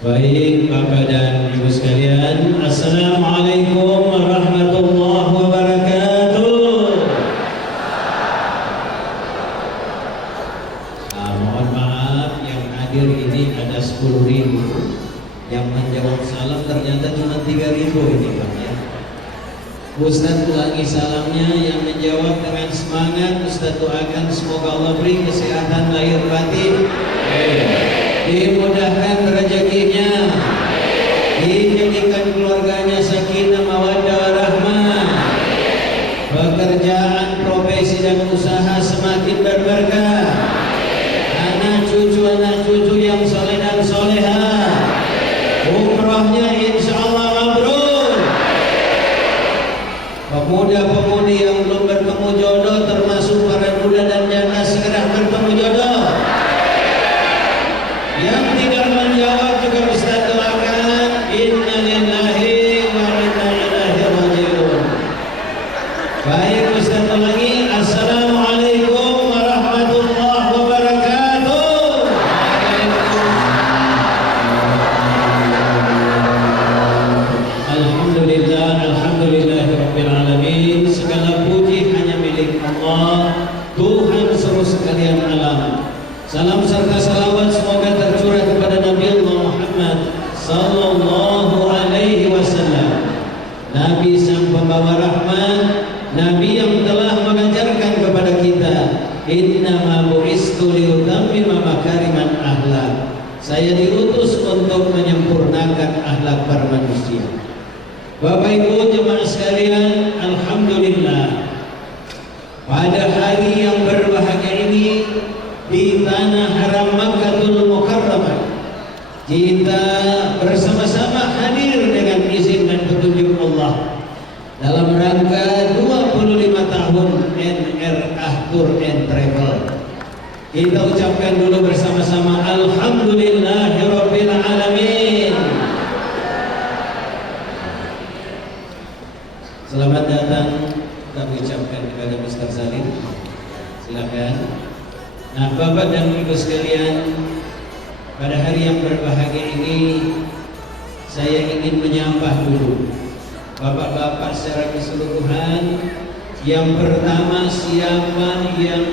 Baik Bapak dan Ibu sekalian, Assalamualaikum warahmatullahi wabarakatuh. Mohon maaf yang hadir ini ada 10.000, yang menjawab salam ternyata cuma 3.000 ini Pak ya. Ustaz ulangi salamnya, yang menjawab dengan semangat Ustaz doakan semoga Allah beri kesehatan lahir batin, dimudahkan rezekinya, dijadikan keluarganya sakinah mawaddah warahmah, pekerjaan, profesi dan usaha semakin berberkah, anak cucu yang soleh dan soleha, umrohnya insyaallah mabrur. Pemuda-pemudi yang belum bertemu jodoh, termasuk para muda dan janda, segera bertemu jodoh. Yang tidak menjawab juga Ustaz doakan inna lillahi wa inna ilaihi raji'un. Baik Ustaz ulangi, Assalamualaikum warahmatullahi wabarakatuh. Alhamdulillahirabbil alamin. Segala puji hanya milik Allah, Tuhan seluruh sekalian alam. Salam serta salawat semoga tercurah kepada Nabi Allah Muhammad sallallahu alaihi wasallam, Nabi sang pembawa rahmat, Nabi yang telah mengajarkan kepada kita, innama bu'istu liyutammima makariman akhlak. Saya diutus untuk menyempurnakan akhlak para manusia. Bapak Ibu jemaah sekalian, alhamdulillah pada hari yang berbahagia ini di tanah haram Makkahul Mukarramah, kita bersama-sama hadir dengan izin dan petunjuk Allah dalam rangka 25 tahun NRA Tour and Travel. Kita ucapkan dulu bersama-sama Alhamdulillahirabbil alamin. Selamat datang kita ucapkan kepada Mr. Salim. Silakan. Nah, Bapak dan Ibu sekalian, pada hari yang berbahagia ini saya ingin menyapa dulu Bapak-bapak secara keseluruhan. Yang pertama, siapa yang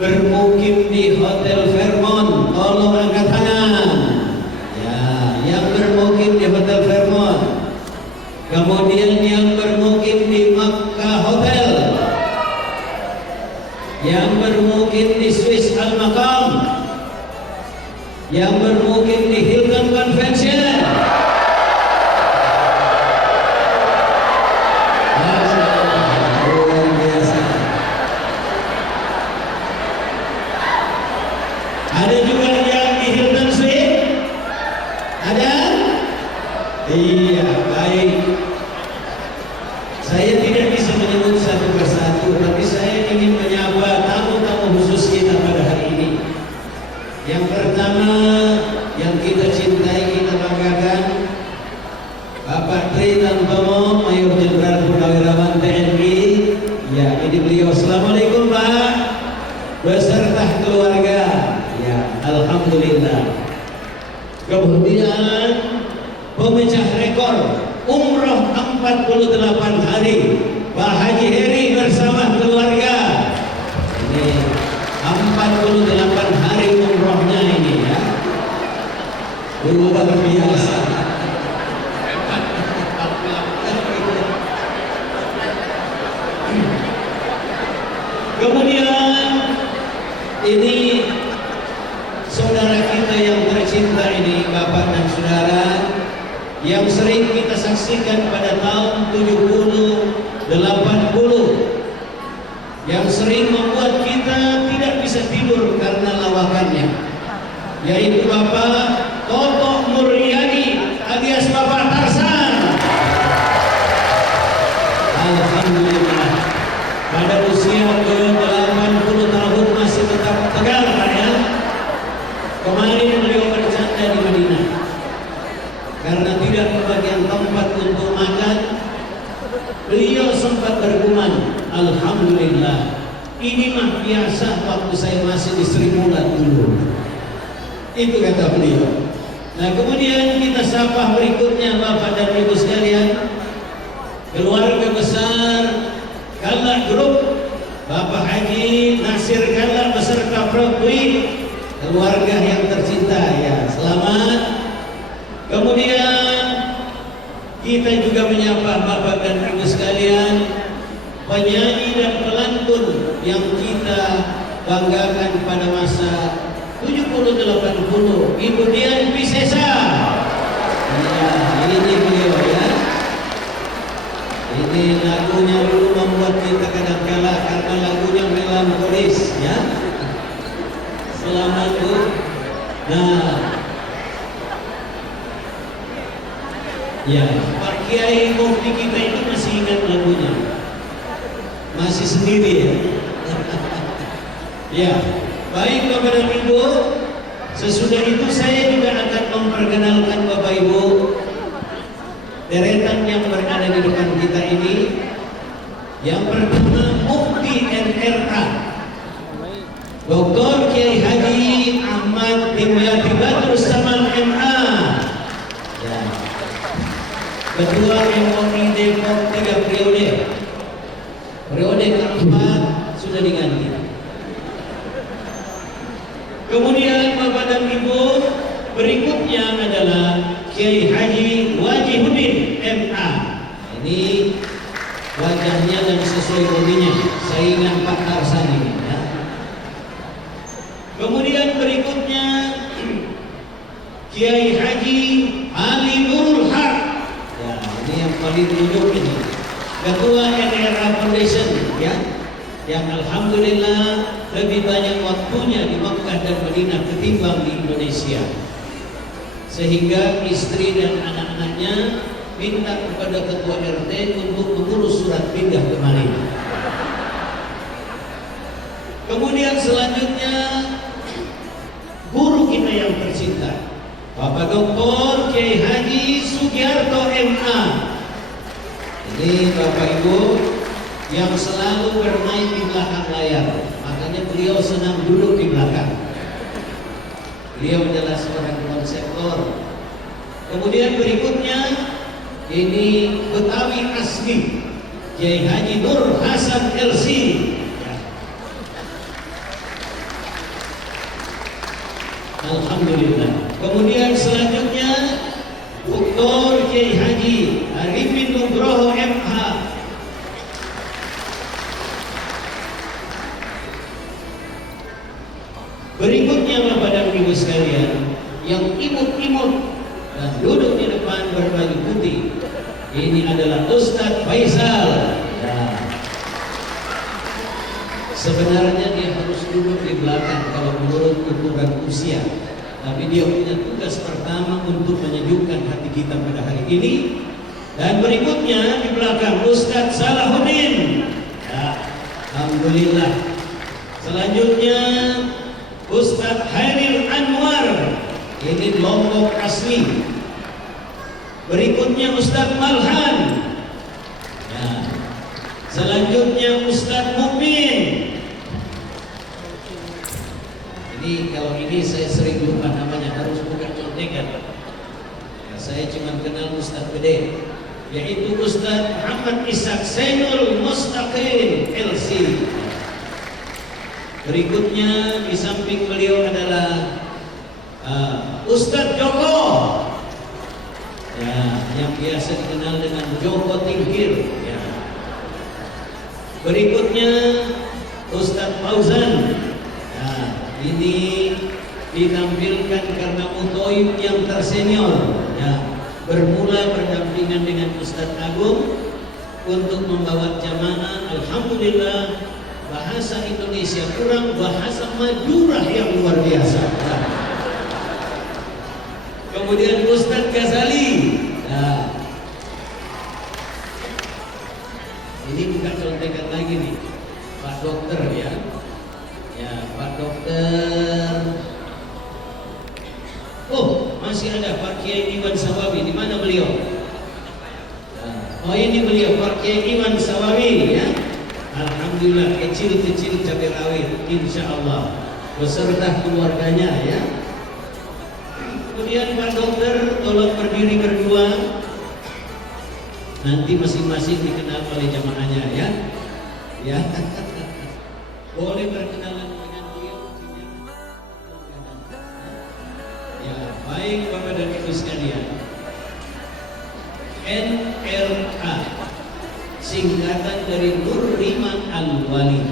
bermukim di Hotel Fairmont, tolong angkat tangan. Ya, yang bermukim di Hotel Fairmont. Kemudian yang bermukim di Makkah Hotel, yang bermukim di Swiss Al Maqam, yang bermukim di Hilton Convention, luar biasa. Ada juga yang di Hilton Swiss, ada? Iya, baik. Saya tidak bisa menyebut satu persatu, tapi saya ingin menyapa tamu-tamu khusus kita pada hari ini. Yang pertama, yang kita cintai, kita banggakan, Bapak Tri Tantomo, Mayor Jenderal Purnawirawan TNI. Ya, ini beliau. Assalamualaikum Pak, beserta keluarga. Ya, alhamdulillah. Kemudian pemecah rekor umroh 48 hari, Pak Haji Heri bersama keluarga. Ini 48 hari umrohnya ini ya, luar biasa. Kemudian ini saudara kita yang tercinta ini, Bapak dan Saudara, yang sering kita saksikan pada tahun 70, 80, yang sering membuat kita tidak bisa tidur karena lawakannya, yaitu Bapak Toto Muryadi alias Bapak Tarsan. Alhamdulillah, pada usia ke-80 tahun masih tetap tegar Pak ya. Kemarin beliau bercanda di Madinah karena tidak kebagian tempat untuk makan. Beliau sempat bergumam, alhamdulillah, ini mah biasa waktu saya masih di Sri Mulat dulu. Itu kata beliau. Nah, kemudian kita sapa berikutnya Bapak dan Ibu sekalian, keluarga besar Kalla Group, Bapak Haji Nasir Kalla beserta Propri, keluarga yang tercinta ya, selamat. Kemudian kita juga menyapa Bapak dan Ibu sekalian, penyanyi dan pelantun yang kita banggakan pada masa 70-80, Ibu Dian Piscesa. Ya, ini beliau ya. Ini lagunya dulu membuat kita kadang-kala karena lagunya melankolis ya. Selamat Bu. Nah, ya, Pak Kiai Mufti kita itu masih ingat lagunya. Masih sendiri ya. Ya, baik Bapak dan Ibu, sesudah itu saya juga akan memperkenalkan Bapak Ibu deretan yang berada di depan kita ini. Yang pertama Mufti NRA Dr. Kiai Haji Ahmad Dimyati Badrus Saman MA ya. Ketua MUI Depok 3 periode. Periode keempat sudah diganti. Kemudian Bapak dan Ibu, berikutnya adalah Kiai Haji Wajihuddin MA. Ini wajahnya dan sesuai bodinya, saingan Pak Tarsan ini ya. Kemudian berikutnya Kiai Haji Ali Nurul Haq. Ya, ini yang paling duduk ini. Ketua NRA Foundation ya, yang alhamdulillah lebih banyak waktunya di Makkah dan Madinah ketimbang di Indonesia, sehingga istri dan anak-anaknya minta kepada ketua RT untuk mengurus surat pindah ke Madinah. Kemudian selanjutnya guru kita yang tercinta Bapak Dr. Kiai Haji Sugiarto MA. Ini Bapak Ibu yang selalu bermain di belakang layar, makanya beliau senang duduk di belakang. Beliau adalah seorang konseptor. Kemudian berikutnya ini Betawi asli Kiai Haji Nur Hasan LC ya. Alhamdulillah. Kemudian selanjutnya Dr. Kiai Haji Arifin Nugroho MH. Berikutnya Bapak dan Ibu sekalian, yang imut-imut dan duduk di depan berbaju putih, ini adalah Ustadz Faisal ya. Sebenarnya dia harus duduk di belakang kalau menurut ukuran usia, tapi dia punya tugas pertama untuk menyejukkan hati kita pada hari ini. Dan berikutnya di belakang Ustadz Salahuddin ya. Alhamdulillah. Selanjutnya Ustadz Hairil Anwar, ini Lombok asli. Berikutnya Ustadz Malhan ya. Selanjutnya Ustadz Mukmin. Ini kalau ini saya sering lupa namanya, harus bukan contekan ya, saya cuma kenal Ustadz Gede, yaitu Ustadz Muhammad Ishak Zainul Mustaqim LC. Berikutnya di samping beliau adalah Ustadz Joko ya, yang biasa dikenal dengan Joko Tingkir ya. Berikutnya Ustadz Fauzan ya, ini ditampilkan karena mutoib yang tersenior ya, bermula berdampingan dengan Ustadz Agung untuk membawa jamaah. Alhamdulillah, bahasa Indonesia kurang, bahasa Madura yang luar biasa ya. Kemudian Ustadz Ghazali ya. Ini bukan contekan lagi nih, Pak Dokter ya. Ya, Pak Dokter. Oh, masih ada Pak Kiai Iwan Sawawi. Di mana beliau? Oh, ini beliau Pak Kiai Iwan Sawawi ya. Alhamdulillah, kecil-kecil cabai rawit, insya Allah beserta keluarganya ya. Kemudian Pak Dokter tolong berdiri berdua. Nanti masing-masing dikenal oleh jamaahnya ya. Ya. Boleh berkenalan dengan beliau. Ya, baik Bapak dan Ibu sekalian. NRA singkatan dari Nur Rima Al-Wali.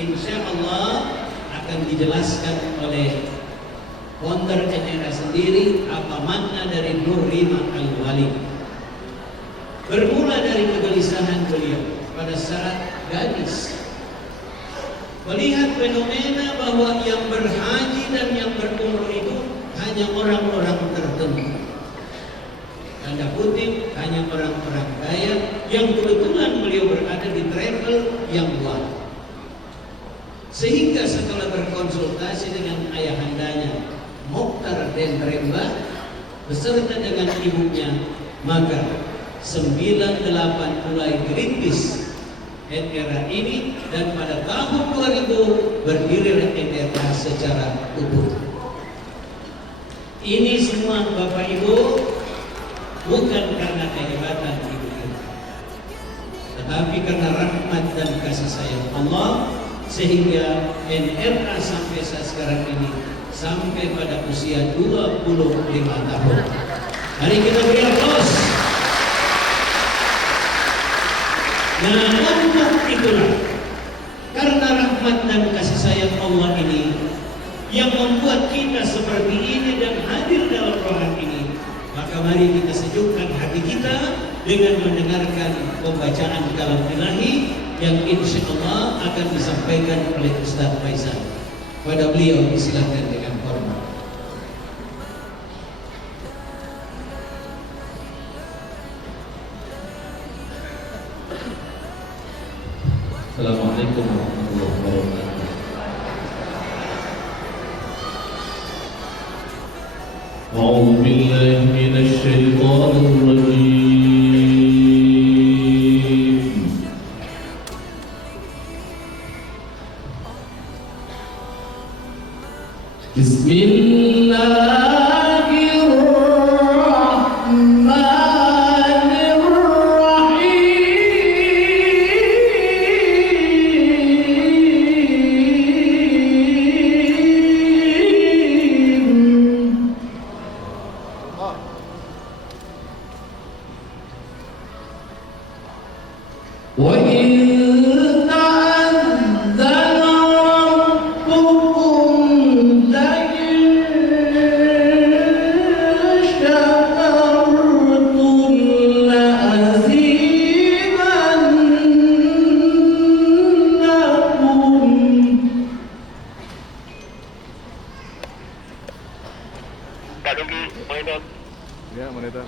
Insya Allah akan dijelaskan oleh founder NRA sendiri apa makna dari Nur Rima Al-Wali. Bermula dari kegelisahan beliau pada saat gadis, melihat fenomena bahwa yang berhaji dan yang berumrah itu hanya orang-orang tertentu. Tanda kutip, hanya orang-orang kaya yang kebetulan beliau berada di travel yang luar. Sehingga setelah berkonsultasi dengan ayahandanya Mokhtar Den Remba beserta dengan ibunya, maka 98 mulai dirintis NRA ini, dan pada tahun 2000 berdirilah NRA secara utuh. Ini semua Bapak Ibu bukan karena kehebatan ibu kita, tetapi karena rahmat dan kasih sayang Allah, sehingga NRA sampai saat sekarang ini sampai pada usia 25 tahun. Mari kita beri aplaus. Nah, untuk itulah, karena rahmat dan kasih sayang Allah ini yang membuat kita seperti ini dan hadir dalam ruangan ini, maka mari kita sejukkan hati kita dengan mendengarkan pembacaan kalam ilahi yang insya Allah akan disampaikan oleh Ustaz Faisal. Pada beliau disilakan dengan hormat. Assalamualaikum warahmatullahi wabarakatuh. أعوذ بالله من الشيطان الرجيم. بسم الله الرحمن الرحيم. وإن تأذن ربكم لئن شكرتم لأزيدنكم. Pak Dogi, monitor. Ya, monitor.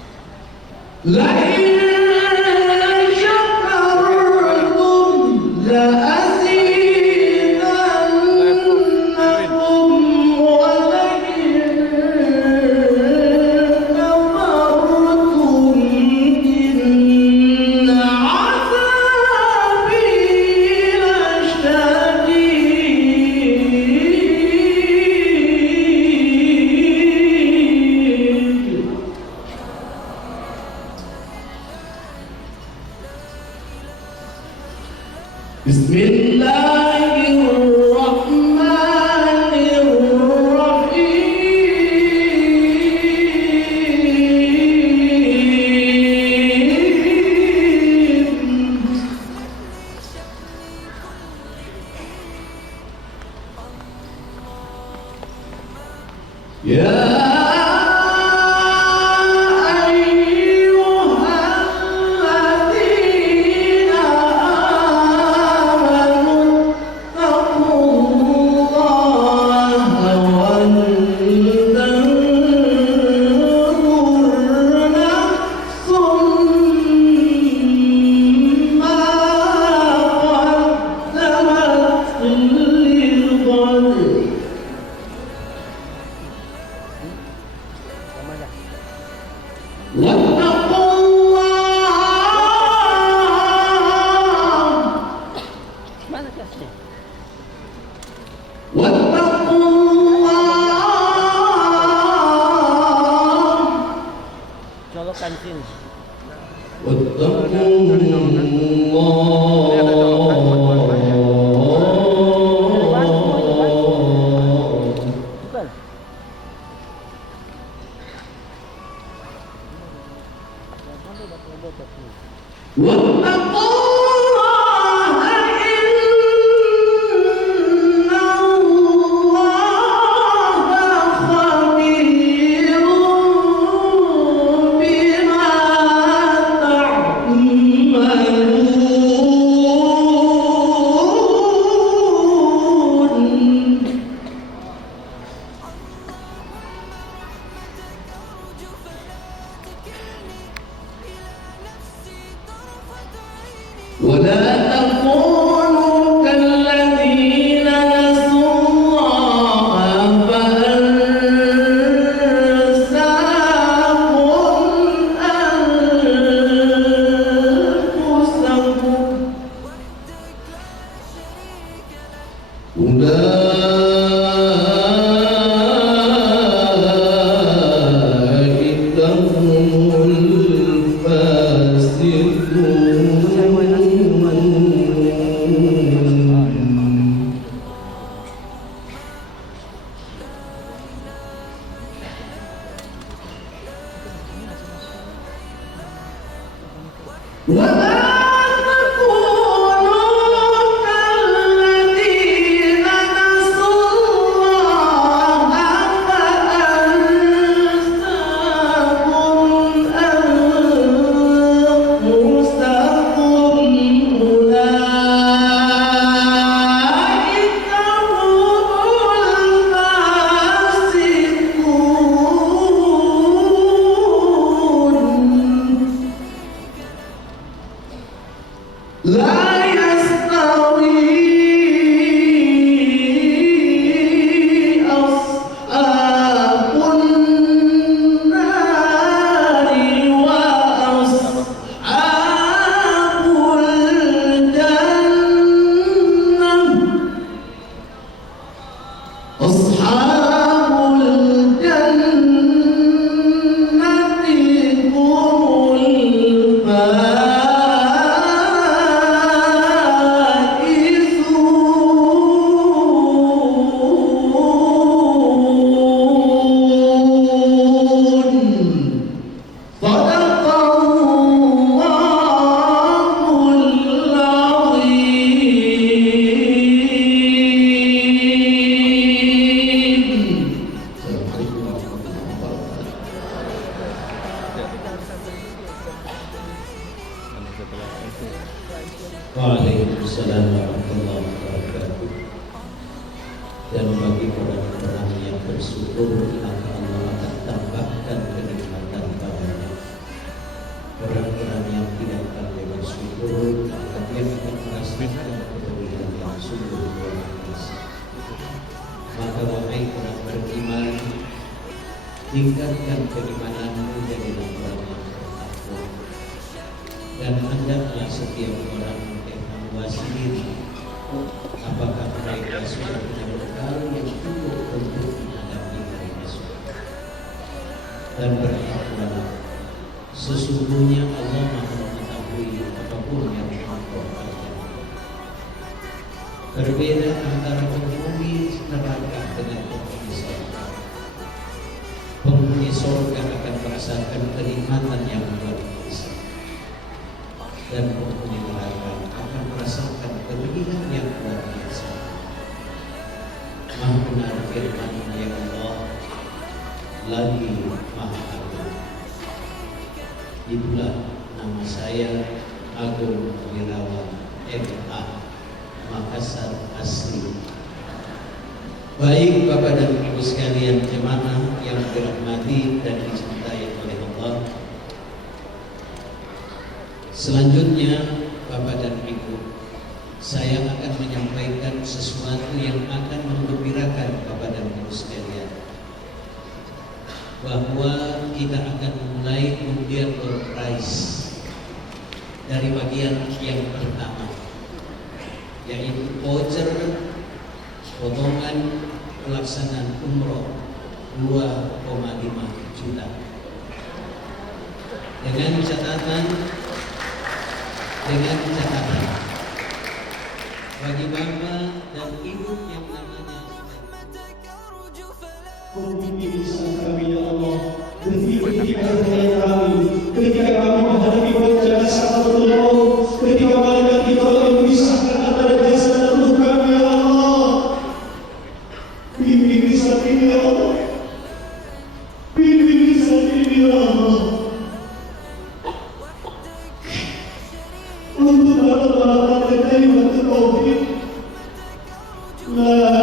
لئن شكرتم لأزيدنكم ولئن كفرتم إن عذابي لشديد. بسم الله الرحمن الرحيم. يا أيها الذين آمنوا اتقوا الله ولتنظر نفس ما قدمت لغد. واتقوا الله واتقوا الله Depan sini. Depan. ولا تكونوا كالذين نسوا الله فأنساهم أنفسهم أولئك هم الفاسقون. ولا تكونوا كالذين نسوا الله فأنساهم أنفسهم أولئك هم الفاسقون. لا يستوي أصحاب النار وأصحاب الجنة. أصحاب الجنة هم الفائزون. صدق الله العظيم. Waalaikumsalam warahmatullahi wabarakatuh. Dan bagi orang-orang yang bersyukur, maka Allah akan tambahkan kenikmatan padanya. Orang-orang yang tidak pandai bersyukur, maka dia akan merasakan keberian yang sungguh luar biasa. Maka wahai orang beriman, tingkatkan keimananmu, jadilah orang yang bertakwa. Dan hendaklah setiap orang mengevaluasi diri, apakah mereka sudah punya bekal yang cukup untuk menghadapi hari esok. Dan bertakwalah, sesungguhnya Allah Maha mengetahui apapun yang engkau kerjakan. Berbeda antara penghuni neraka dengan penghuni surga. Penghuni surga akan merasakan kenikmatan yang luar biasa, dan penghuni neraka akan merasakan kepedihan yang luar biasa. Maha benar firman ya Allah, lagi Maha Agung. Itulah nama saya, Agung Wirawan MA, Makassar asli. Baik Bapak dan Ibu sekalian jemaah yang dirahmati dan dicintai oleh Allah. Selanjutnya Bapak dan Ibu, saya akan menyampaikan sesuatu yang akan menggembirakan Bapak dan Ibu sekalian, bahwa kita akan memulai undian door prize dari bagian yang pertama, yaitu voucher potongan pelaksanaan umroh 2,5 juta. dengan catatan bagi bapak dan ibu yang namanya kami ya Allah, ketika kami menghadapi bencana sakaratul maut, ketika malaikat kita memisahkan antara jasad dan ruh kami ya Allah, bimbing saat ini ya Allah, bimbing saat ini ya Allah, untuk dapat melakukan kalimat tauhid, la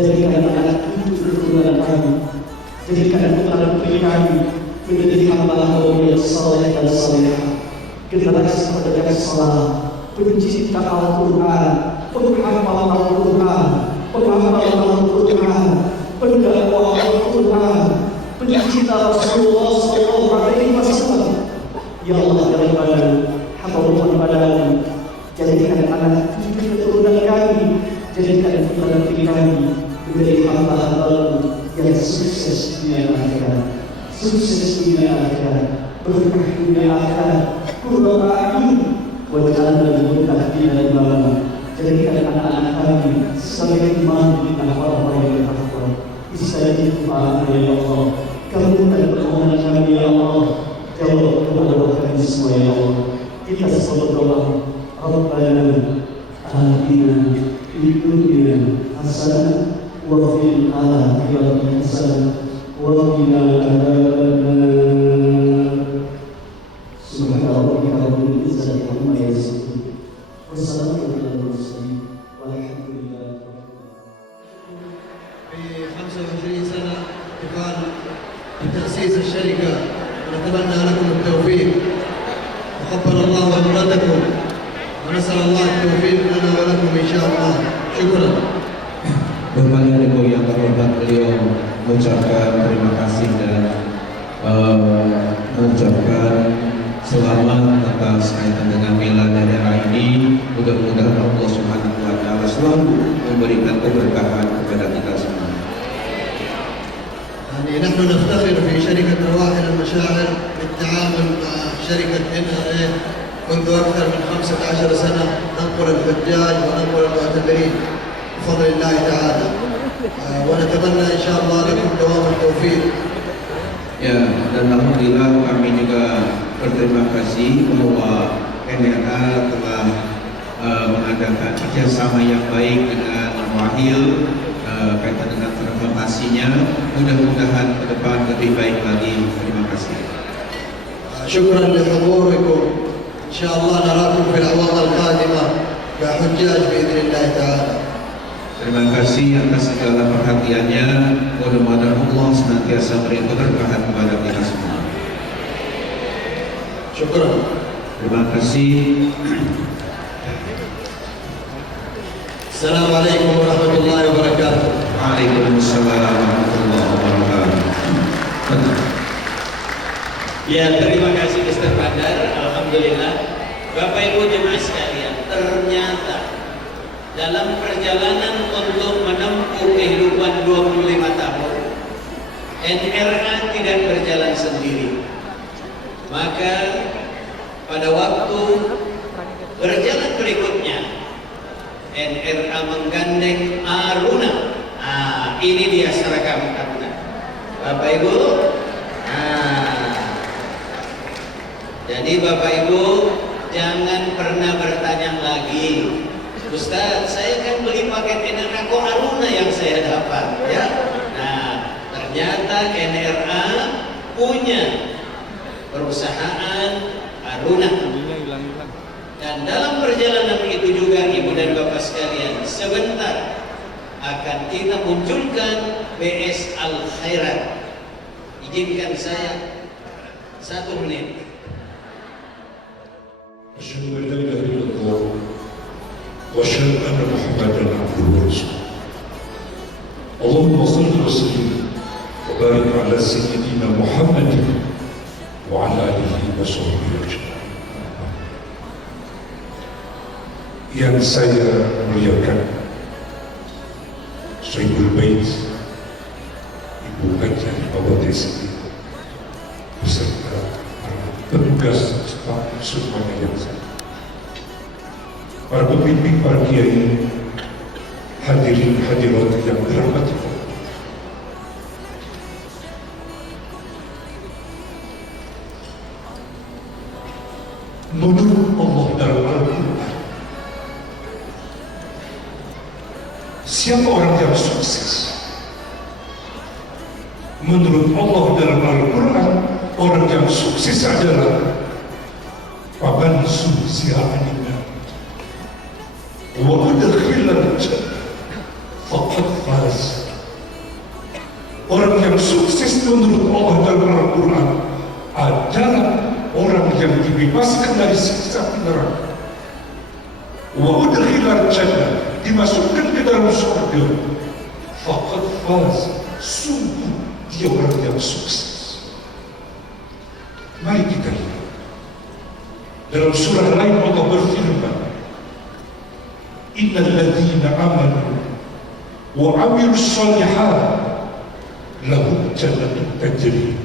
jadikan anak cucu keturunan kami, jadikan putra putri kami menjadi hamba-hamba yang saleh dan salehah, generasi pedagang salam, pencinta Al-Quran, penghafal Al-Quran, penghafal Al-Quran, pendakwah Al-Quran, pencinta Rasulullah Sallallahu Alaihi Wasallam. Ya Allah, ya Rabbana, hamba padamu, jadikan anak cucu keturunan kami, jadikan putra putri kami menjadi hamba-hamba yang sukses dunia akhirat, sukses dunia akhirat, berkah dunia akhirat, qurrata a'yun waj'alna lil-muttaqina imama. Jadikan anak-anak kami sebagai imam di orang-orang yang takwa. Istajib doa ya Allah, kabulkan permohonan kami ya Allah, jawab doa kami semua ya Allah. Kita semua berdoa, Rabbana atina fid dunya hasanah wa fil akhirati hasanah wa qina adzabannar. Subhana rabbika rabbil izzati amma yasifun. Wassalamu ala mursalin walhamdulillahi في 25 سنة انتقال تأسيس الشركة، ونتمنى لكم التوفيق وقبل الله عمرتكم ونسأل الله التوفيق لنا ولكم إن شاء الله. شكرا. Berbagai Ibu yang terhormat, beliau mengucapkan terima kasih dan mengucapkan selamat atas kaitan dengan milad daerah ini. Mudah-mudahan Allah Subhanahu wa Ta'ala selalu memberikan keberkahan kepada kita semua. يعني نحن نفتخر في شركة رواحل المشاعر بالتعامل مع شركة NRA منذ أكثر من 15 سنة، ننقل الحجاج وننقل المعتمرين بفضل الله تعالى، ونتمنى إن شاء الله لكم دوام التوفيق. Ya, dan alhamdulillah kami juga berterima kasih kasih bahwa NRA telah mengadakan kerjasama yang baik dengan Wahil kaitan dengan transportasinya. Mudah-mudahan ke depan lebih baik lagi. Terima kasih. شكرا لحضوركم. إن شاء الله نراكم في الأعوام القادمة كحجاج بإذن الله تعالى. Terima kasih atas segala perhatiannya. Mudah-mudahan Allah senantiasa beri keberkahan kepada kita semua. شكرا. Terima kasih. السلام عليكم ورحمة الله وبركاته. Waalaikumsalam warahmatullahi wabarakatuh. Ya, terima kasih Mr. Bandar. Alhamdulillah. Bapak Ibu jemaah sekalian, ternyata dalam perjalanan untuk menempuh kehidupan 25 tahun, NRA tidak berjalan sendiri. Maka pada waktu berjalan berikutnya, NRA menggandeng Aruna. Ini dia seragam Aruna. Bapak Ibu, jadi Bapak Ibu jangan pernah bertanya lagi, Ustaz, saya kan beli paket NRA, kok Aruna yang saya dapat, ya? Nah, ternyata NRA punya perusahaan Aruna. Dan dalam perjalanan itu juga Ibu dan Bapak sekalian, sebentar akan kita munculkan BS Al Khairat. Izinkan saya 1 menit. أشهد أن لا إله إلا الله وأشهد أن محمدا عبده ورسوله. اللهم صل وسلم وبارك على سيدنا محمد وعلى آله وصحبه أجمعين. Yang saya muliakan Sayyidul Bait Ibu Haji Bawatesi beserta petugas staf semuanya yang saya, para pemimpin, para kiai, hadirin hadirat yang dirahmati Allah. Menurut Allah dalam Al-Quran, siapa orang yang sukses? Menurut Allah dalam Al-Quran, orang yang sukses adalah faman zuhziha 'anil nar wa udkhilal jannah faqad faz. Orang yang sukses menurut Allah dalam Al-Quran adalah orang yang dibebaskan dari siksa neraka, wa udkhilal jannah, dimasukkan ke dalam surga, faqad faz, sungguh dia orang yang sukses. Mari kita lihat dalam surah lain Allah berfirman, innal ladzina amanu wa 'amilus shalihat lahum jannatun tajri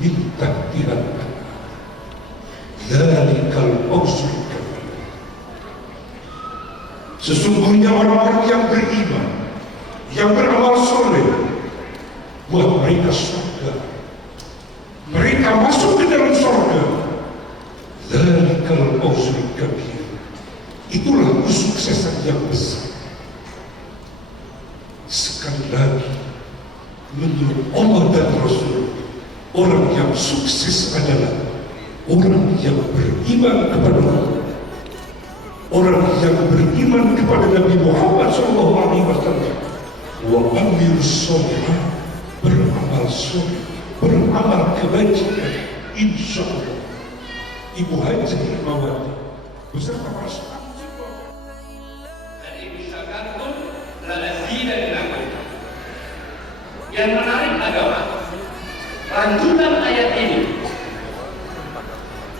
min tahtiha al-anhar dzalikal fawzul kabir. Sesungguhnya orang-orang yang beriman, yang beramal soleh, buat mereka surga, mereka masuk ke dalam surga. Dzalikal fawzul kabir, itulah kesuksesan yang besar. Sekali lagi, menurut Allah dan Rasul, orang yang sukses adalah orang yang beriman kepada Allah, orang yang beriman kepada Nabi Muhammad SAW, wa amilus sholihat, beramal soleh, beramal kebajikan. Insya Allah Ibu Haji Himawati beserta para staf dan Ibu Syakartum dan dilakukan. Yang menarik adalah lanjutan ayat ini.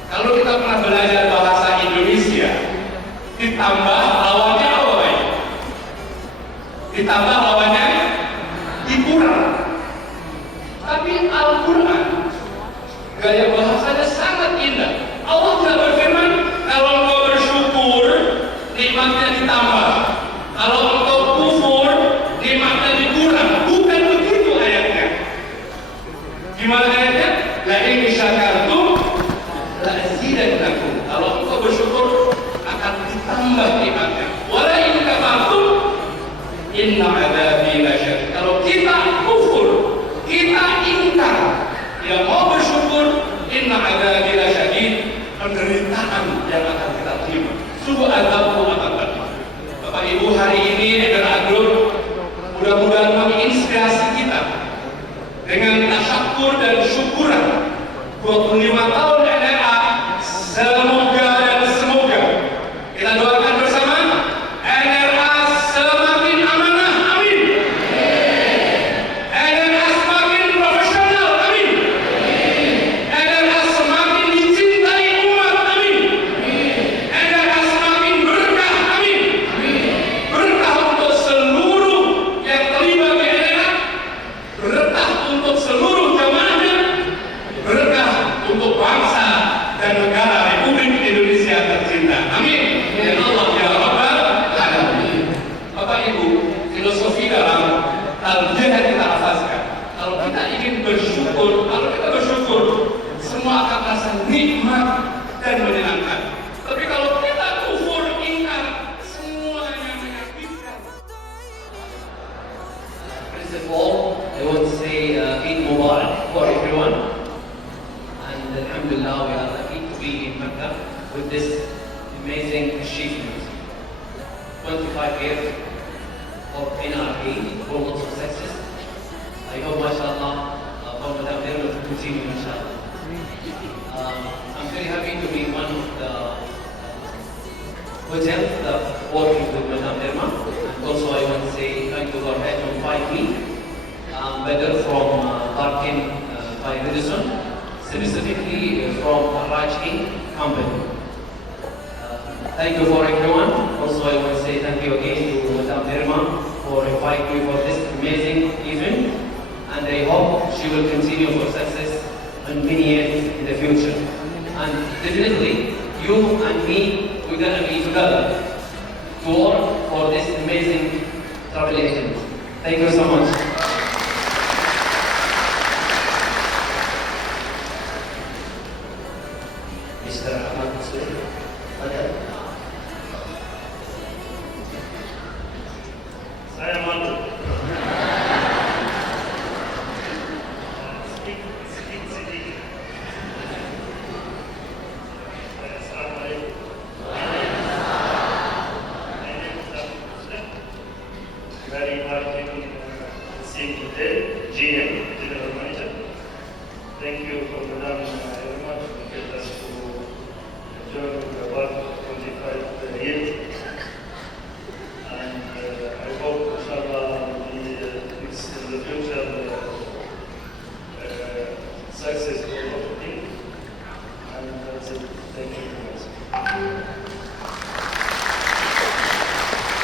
Kalau kita pernah belajar bahasa Indonesia, ditambah lawannya apa baik? Ditambah lawannya dikurang. Tapi Al-Quran gaya bahasanya sangat indah. Allah tidak berfirman, kalau engkau bersyukur, nikmatnya ditambah. Kalau engkau kufur, nikmatnya dikurang. Bukan begitu ayatnya. Gimana ayatnya? La in syakartum la azidannakum. adabku abad. Bapak Ibu, hari ini adalah Group mudah-mudahan menginspirasi kita dengan tasyakur dan syukuran 25 tahun NRA. Semoga dan semoga kita doakan bersama NRA semakin amanah, amin. NRA semakin profesional, amin. NRA semakin dicintai umat, amin. NRA semakin berkah, amin. Berkah untuk seluruh yang terlibat di NRA, berkah untuk seluruh jamaahnya, berkah untuk bangsa dan negara Republik Indonesia tercinta, amin. Ya Allah ya Rabbal Alamin. Bapak Ibu, filosofi dalam talbiyah yang kita hafazkan, kalau kita ingin bersyukur, semua akan terasa nikmat dan menyenangkan. Tapi kalau kita kufur, ingkar, semuanya menyakitkan. First of all, I want to say Eid Mubarak for everyone. And Alhamdulillah, we are lucky to be in Mecca with this amazing achievement. 25 years of NRA, for lots of success. I hope, mashallah, for Madam Derma to continue, inshallah. I'm very happy to be one of the hotels that working with Madam Derma. And also I want to say thank you for Hajj on 5 week. Better from Barkin by Madison, specifically from Rajhi Company. Thank you for everyone. Also I want to say thank you again to Madam Derma for inviting me for this amazing event. And I hope she will continue for success in many years in the future. And definitely, you and me, we're gonna be together to work for this amazing travel agent. Thank you so much. Mr. Ahmad Muslim, Saya malu. Sedikit. Assalamualaikum. My name is Ahmad Muslim. Very happy to see you today. GM, General Manager. Thank you for Madam Derma to get us to join the work of 25 years. And I hope, inshallah, in the future, success for all of you. And that's it. Thank you very much.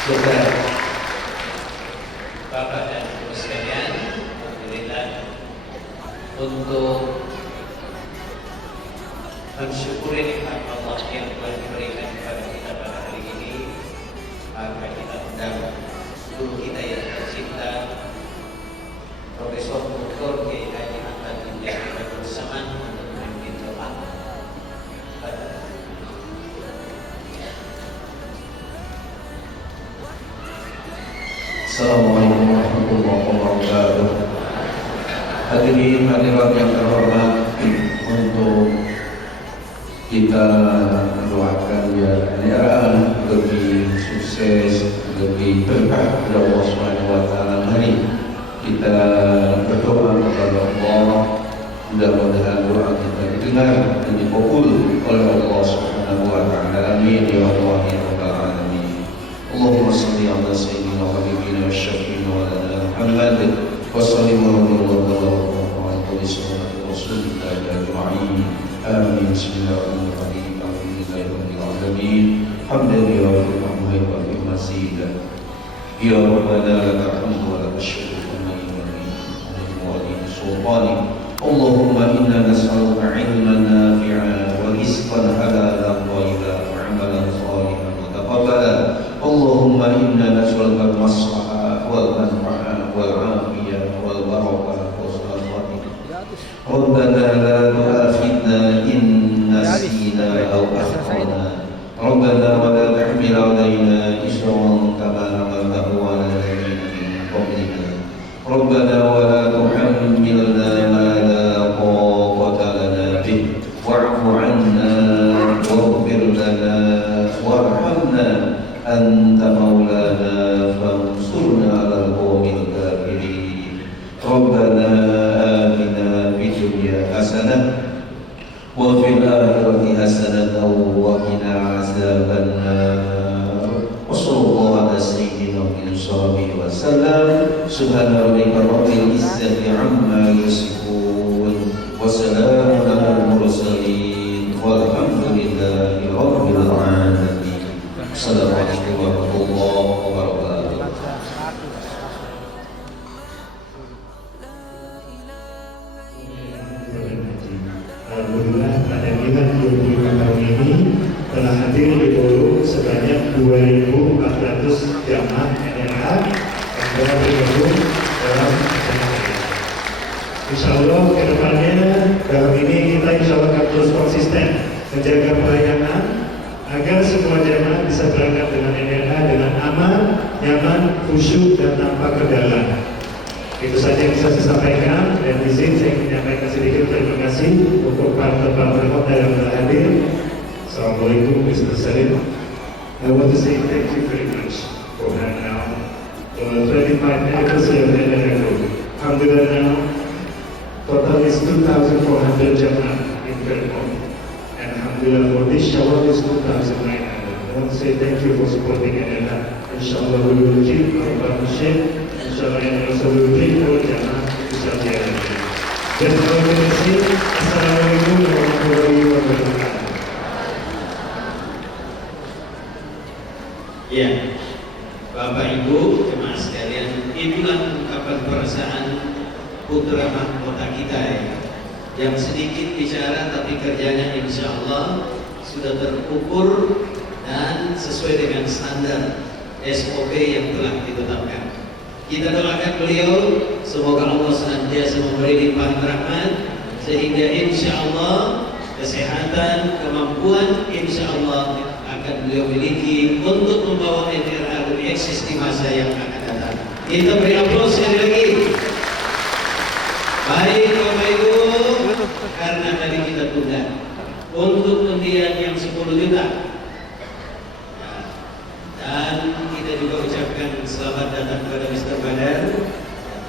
Saudara, Bapak dan Ibu sekalian, alhamdulillah untuk mensyukuri nikmat Allah yang telah diberikan kepada kita pada hari ini, maka kita undang guru kita yang tercinta, Profesor Dr. Kiai Haji Ahmad bin Yahya bersama untuk memimpin doa. Assalamualaikum warahmatullahi wabarakatuh. Hadirin hadirat yang terhormat, untuk kita mendoakan ya NRA lebih sukses, lebih berkah kepada Allah Subhanahu wa taala. Mari kita berdoa kepada Allah, mudah-mudahan doa kita didengar dan dikabul oleh Allah Subhanahu wa taala. Amin ya Allah ya rabbal alamin. Allahumma shalli ala sayyidina wa habibina wa syafiina wa ala Muhammad wa sallallahu ala rasulillah ajma'in. Amin. Bismillahirrahmanirrahim. Alhamdulillahi rabbil alamin. Hamdan ya rabbil alamin wa mazida. Ya rabbana lakal hamdu wa lakal syukru kama yanbaghi wa sultani. Allahumma inna nas'aluka 'ilman nafi'an wa rizqan halalan thayyiban wa 'amalan shalihan wa taqabbalan. Allahumma inna nas'aluka al-maslaha wal manfa'a wal 'afiyah wal barakah wa salawat. Rabbana la tu'akhidna in nasina aw akhtana. Rabbana wa la tahmil 'alaina isran kama hamaltahu 'ala alladhina min qablina. Rabbana wa la tuhammilna ma la taqata lana bih wa'fu 'anna waghfir lana warhamna أنت مولانا فانصرنا على القوم الكافرين ربنا آتنا في الدنيا حسنة وفي الآخرة حسنة وقنا عذاب النار وصلى الله على سيدنا محمد صلى وسلم سبحان ربك رب العزة عما يصفون وسلام على المرسلين والحمد لله رب العالمين. Assalamualaikum warahmatullahi wabarakatuh. Alhamdulillah pada bulan 25 tahun ini telah hadir di Bolu sebanyak 2.400 jamaah NNA yang telah bergabung dalam acara ini. Insya Allah ke depannya dalam ini kita insya Allah akan terus konsisten menjaga pelayanan agar semua jamaah bisa berangkat dengan NNA dengan aman, nyaman, khusyuk dan tanpa kendala. Itu saja yang bisa saya sampaikan dan izin saya menyampaikan sedikit terima kasih untuk para teman yang telah hadir. Assalamualaikum warahmatullahi wabarakatuh. I want to say thank you very much for having now 25 anniversary of the NNA Group. Alhamdulillah now total is 2,400 jamaah in Belkom. And Alhamdulillah for this shower is 2,900. I want to say thank you for supporting NNA. Inshallah we will keep our partnership. Inshallah and also we will bring more jamaah to Saudi Arabia. Terima kasih. Assalamualaikum warahmatullahi wabarakatuh. Ya, Bapak Ibu jemaah sekalian, inilah ungkapan perasaan putra mahkota kita ya, yang sedikit bicara tapi kerjanya insya Allah sudah terukur dan sesuai dengan standar SOP yang telah ditetapkan. Kita doakan beliau semoga Allah senantiasa memberi limpahan rahmat sehingga insya Allah kesehatan, kemampuan insya Allah akan beliau miliki untuk membawa NNA lebih eksis di masa yang akan datang. Kita beri aplaus sekali lagi. Baik Bapak Ibu, karena tadi kita tunda untuk undian yang 10 juta. Dan kita juga ucapkan selamat datang kepada Mr. Badar.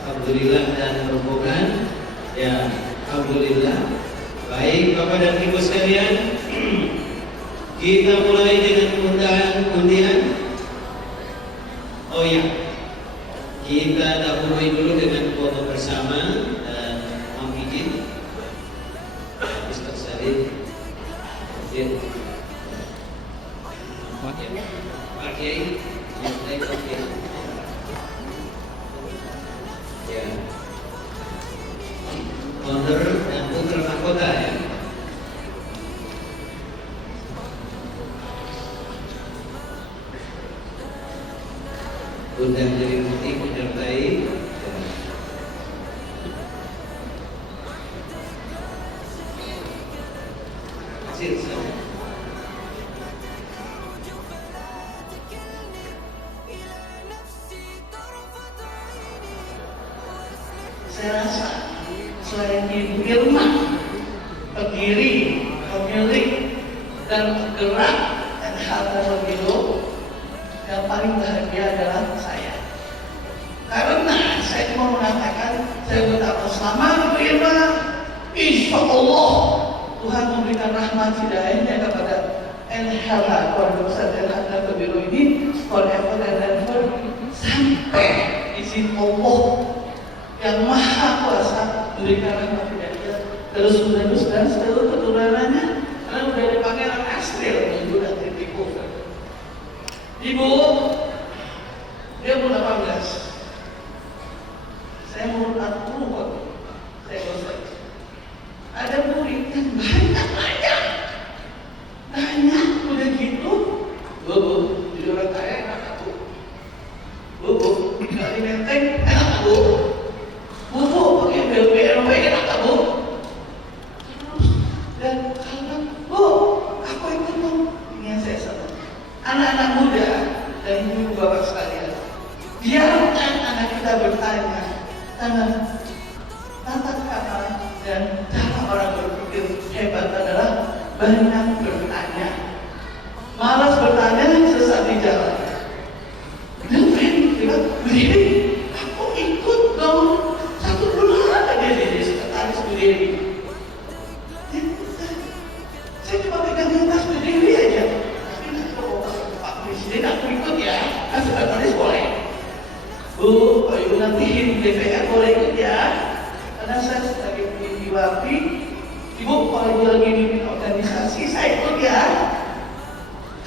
Alhamdulillah dan rombongan. Ya, Alhamdulillah. Baik Bapak dan Ibu sekalian, kita mulai dengan undian. Oh ya, kita dahului dulu dengan foto bersama dan membikin Mr. Salim. Ya. Pak Kiai, ya, founder dan putra mahkota ya. Undang dari Mufti menyertai hasil saya. Saya rasa selain ibu Irma, pendiri, pemilik, dan penggerak dan harta pemilu, yang paling bahagia adalah saya. Karena saya cuma mengatakan saya betapa selamat Ibu Irma. Insya Allah Tuhan memberikan rahmat hidayahnya kepada NHL keluarga besar dan harta pemilu ini forever and ever sampai izin Allah yang maha kuasa memberikan rahmat hidayah terus menerus dan seluruh keturunannya, karena udah ada pangeran Astrid Ibu dan Titiku. Ibu, dia umur 18. Saya umur 40 kok. Saya bosan. Ada murid yang banyak. Banyak udah gitu. Bu, jadi orang kaya enak Bu. Bu, kali menteng enak Bu. Bu, pakai BLBLB enak Bu. Terus dan kalau Bu, aku ikut Bu. Ini yang saya sadar. Anak-anak muda dan ibu bapak sekalian, biarkan anak kita bertanya karena tata kata dan cara orang berpikir hebat adalah banyak bertanya. Malas bertanya sesat di jalan. Saya cuma pegang tas berdiri aja. Tapi kalau Pak Presiden aku ikut ya, kan sebenarnya boleh. Bu, Pak Ibu nanti DPR boleh ikut ya. Karena saya sebagai pemimpin WAPI, Ibu kalau Ibu lagi mimpin organisasi, saya ikut ya.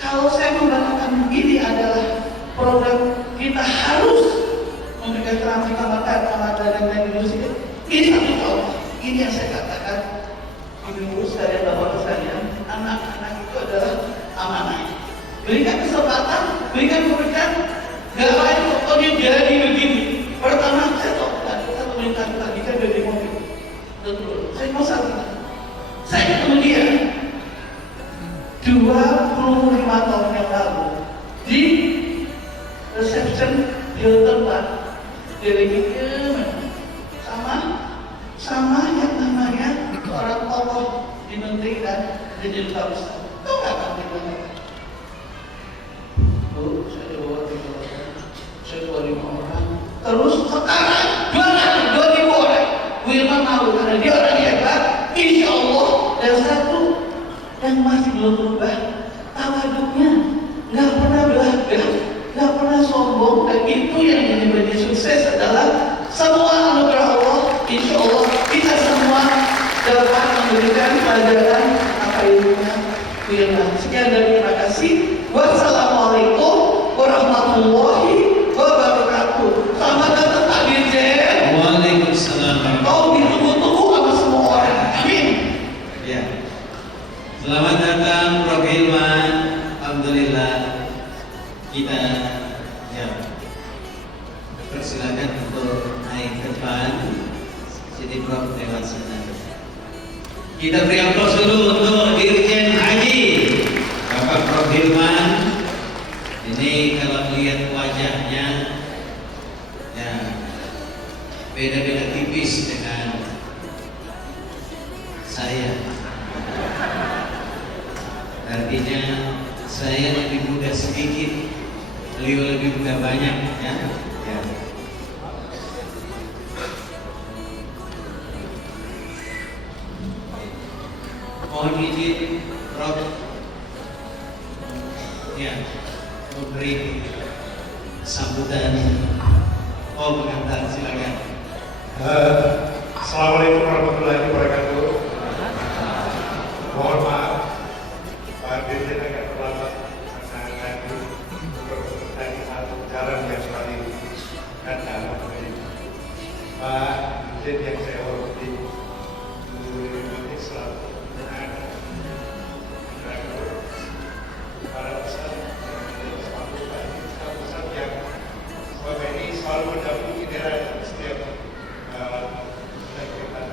Kalau saya mengatakan ini adalah program kita harus memberikan keramaian dan industri, ini satu contoh. Ini yang saya katakan, Ibu sekalian, Bapak sekalian, anak-anak itu adalah amanah. Berikan kesempatan, berikan, nggak lain pokoknya jadi begini. Pertama saya tahu satu perintah tadi saya beli mobil, betul. Saya mau saya ketemu dia 25 tahun yang lalu di reception Hilton Bar dari sama yang namanya orang tokoh di menteri dan di duta besar. Tahu nggak kan dia bilang? Bu, saya bawa 5 orang. Terus sekarang 2.000 orang. Bu Irman malu karena dia orang hebat. Insya Allah. Dan satu yang masih belum berubah, tawaduknya, nggak pernah belaga, nggak pernah sombong. Dan itu yang menjadi sukses adalah semua anugerah Allah. Insya Allah kita semua dapat memberikan pelajaran apa ilmunya. Sekian dan terima kasih. Wassalamualaikum warahmatullahi wabarakatuh. Selamat datang Pak Dirjen. Waalaikumsalam. Kau ditunggu-tunggu sama semua orang. Amin. Ya. Selamat datang Prof. Hilman. Alhamdulillah kita ya persilakan untuk naik ke depan. Jadi Prof lewat sana. Kita beri aplaus dulu untuk Dirjen Haji Bapak Prof. Hilman. Ini kalau melihat wajahnya ya beda-beda tipis dengan saya. Artinya saya lebih muda sedikit, beliau lebih muda banyak ya. Ya. Mohon izin Prof ya memberi sambutan. Oh, pengantar silakan. Assalamualaikum warahmatullahi wabarakatuh. Mohon maaf Pak Dirjen agak terlambat karena tadi dari satu jalan yang paling kacau. Pak Dirjen yang saya hormati, Menteri selalu para pesan yang selama ini selalu mendampingi daerah setiap kegiatan.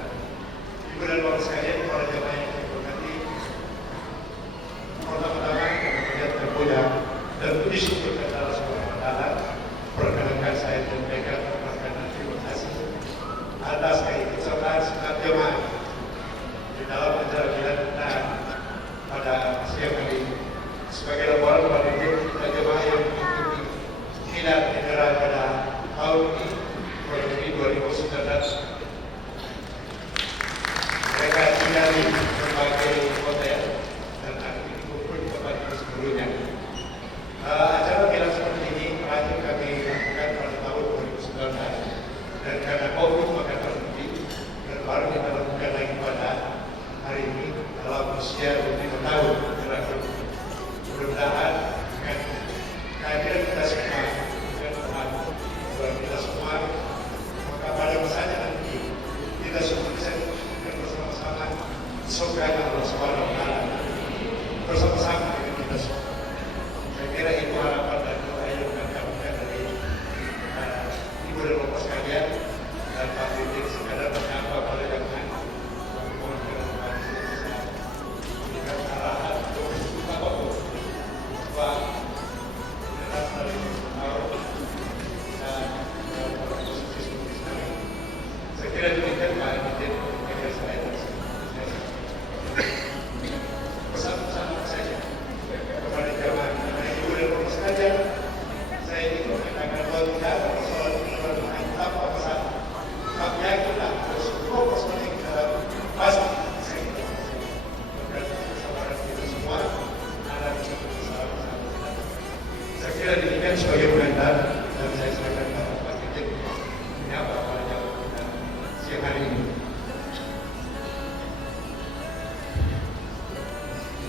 Ibu dan bapak sekalian, para jamaah yang saya hormati, pertama-tama kami melihat terpuja dan puji syukur kepada Allah Subhanahu wa Ta'ala. Perkenankan saya menyampaikan terima kasih atas keikutsertaan segenap jamaah di dalam acara bilangan pada siang hari ini. Sebagai laporan Pak Dirjen, kita jemaah yang mengikuti Hilal Negara pada tahun ini 2019. Mereka tinggal di berbagai hotel dan aktif kumpul di tempat itu sebelumnya. Acara bilangan seperti ini terakhir kami lakukan pada tahun 2019 dan karena COVID maka terhenti dan baru kita lakukan lagi pada hari ini dalam usia 25 tahun terakhir. Mudah-mudahan dengan kehadiran kita semua dan teman kita semua, maka pada masanya nanti kita semua bisa bersama-sama surga Allah Subhanahu wa Ta'ala bersama-sama dengan kita semua. Saya kira itu harapan dan doa yang kami dari ibu dan bapak sekalian dan Pak Dirjen sekadar menyapa pada jamaah. Mohon kepada Pak Dirjen bisa memberikan arahan untuk apapun sebagai pengantar dan saya serahkan kepada Pak Dirjen. Ini apa jawaban siang hari ini.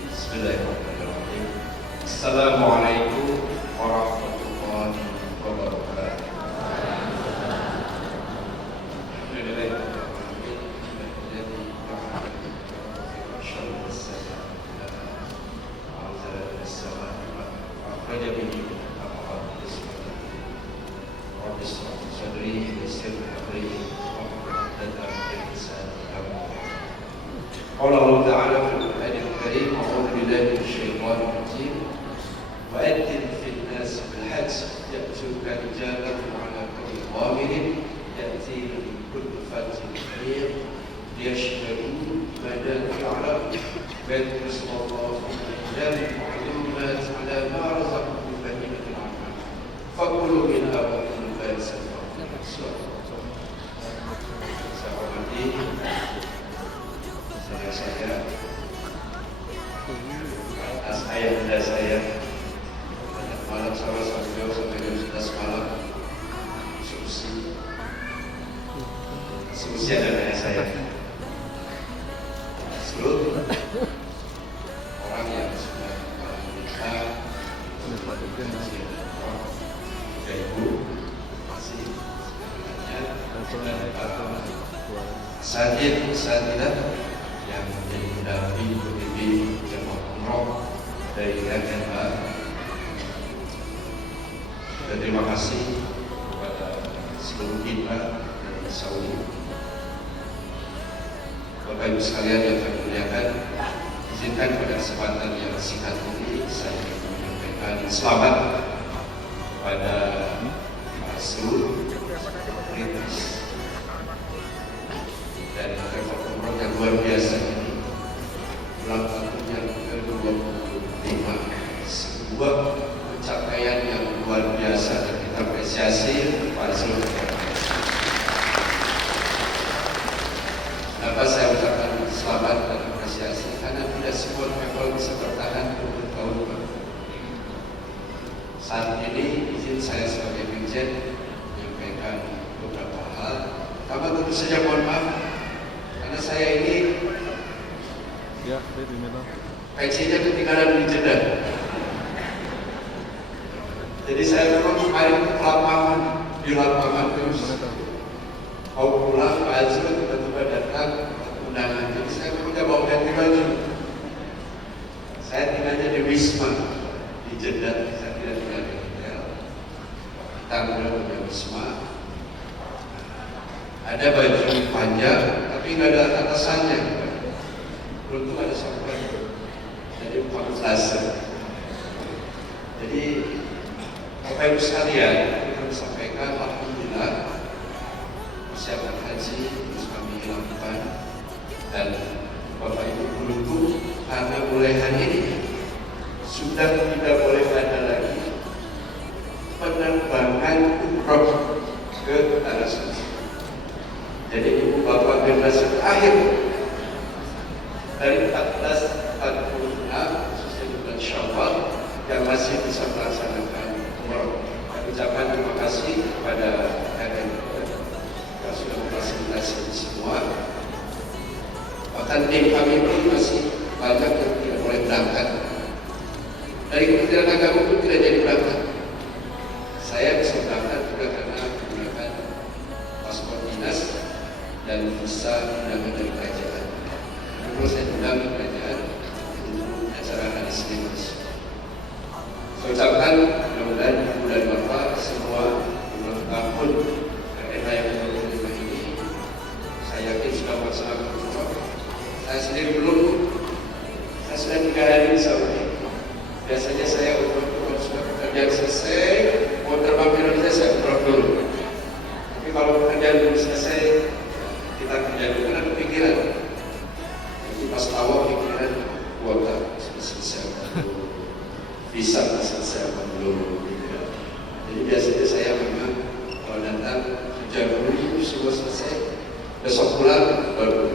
Bismillahirrahmanirrahim. Assalamualaikum warahmatullahi wabarakatuh. قال الله تعالى في القرآن الكريم أعوذ بالله من الشيطان الرجيم وأذن في الناس بالحج يأتوك رجالا وعلى كل ضامر يأتين من كل فج عميق ليشهدوا منافع لهم ويذكروا اسم الله في أيام معلومات على ما رزقهم من بهيمة الأنعام فكلوا منها وكلوا بأس saya atas ayahanda saya malam sama beliau sampai jam 11 malam Susi adalah ayah saya. Seluruh orang yang sudah menikah ibu masih Sadidah yang menjadi pendamping pemimpin jemaah umroh dari RNA. Dan terima kasih kepada seluruh kita dari Saudi. Bapak Ibu sekalian yang kami muliakan, izinkan pada kesempatan yang singkat ini saya menyampaikan selamat kepada seluruh perintis dan travel umroh yang luar biasa ini, ulang tahun yang ke-25, sebuah pencapaian yang luar biasa dan kita apresiasi pada seluruh pihak. Kenapa saya ucapkan selamat dan apresiasi? Karena tidak semua travel bisa bertahan bertahun-tahun. Saat ini izin saya sebagai Dirjen menyampaikan beberapa hal. Pertama tentu saja mohon maaf karena saya ini PC-nya ketinggalan di Jeddah. Jadi saya memang kemarin ke lapangan, di lapangan terus mau pulang, Pak Azrul tiba-tiba datang undangan. Jadi saya memang tidak bawa ganti baju. Saya tinggalnya di Wisma di Jeddah, saya tidak tinggal di hotel. Kita kemudian di Wisma. Ada baju panjang, tapi nggak ada atasannya. Beruntung ada sampai, jadi kamuflase. Jadi Bapak Ibu sekalian, kami sampaikan alhamdulillah persiapan haji terus kami lakukan dan Bapak Ibu beruntung karena mulai hari ini sudah tidak boleh ada lagi penerbangan umroh ke tanah suci. Jadi Ibu Bapak generasi terakhir dari 1446 khususnya di bulan Syawal yang masih bisa melaksanakan umroh. Kami ucapkan terima kasih kepada RN yang sudah memfasilitasi semua. Bahkan tim kami pun masih banyak yang tidak boleh berangkat. Dari Kementerian Agama pun tidak jadi berangkat. Saya bisa berangkat juga karena menggunakan paspor dinas dan visa undangan dari kerajaan. Lalu saya undang ke kerajaan untuk acara hari Senin. Saya ucapkan mudah-mudahan Ibu dan Bapak semua ulang tahun RNA yang ke-25 ini. Saya yakin sudah melaksanakan umroh. Saya sendiri belum. Saya sudah 3 hari di Saudi. Biasanya saya umroh sudah pekerjaan selesai, mau terbang ke Indonesia saya umroh dulu. Tapi kalau pekerjaan belum selesai, kita kerja dulu karena kepikiran. Jadi pas awal pikiran kuota selesai dulu, bisa selesai dulu. Jadi biasanya saya memang kalau datang kerja dulu semua selesai, besok pulang baru.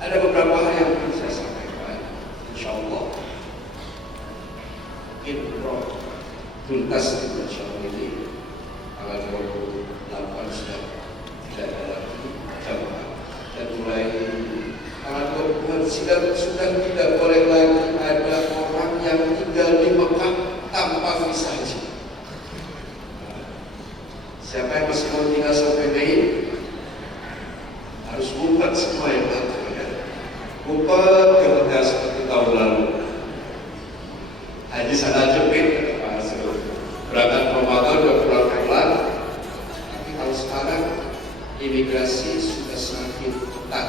Ada beberapa hal yang perlu saya sampaikan, insya Allah mungkin umroh tuntas di bulan Syawal ini. Tanggal 28 sudah tidak ada lagi jamaah, dan mulai tanggal 20 sudah tidak boleh lagi ada orang yang tinggal di Mekah tanpa visa haji. Siapa yang masih mau tinggal sampai Mei harus ngumpet semua yang bantu ya. Ngumpet ke Mekah seperti tahun lalu. Haji sana jepit kata Pak Hasil. Berangkat Ramadan udah pulang. Tapi kalau sekarang imigrasi sudah semakin ketat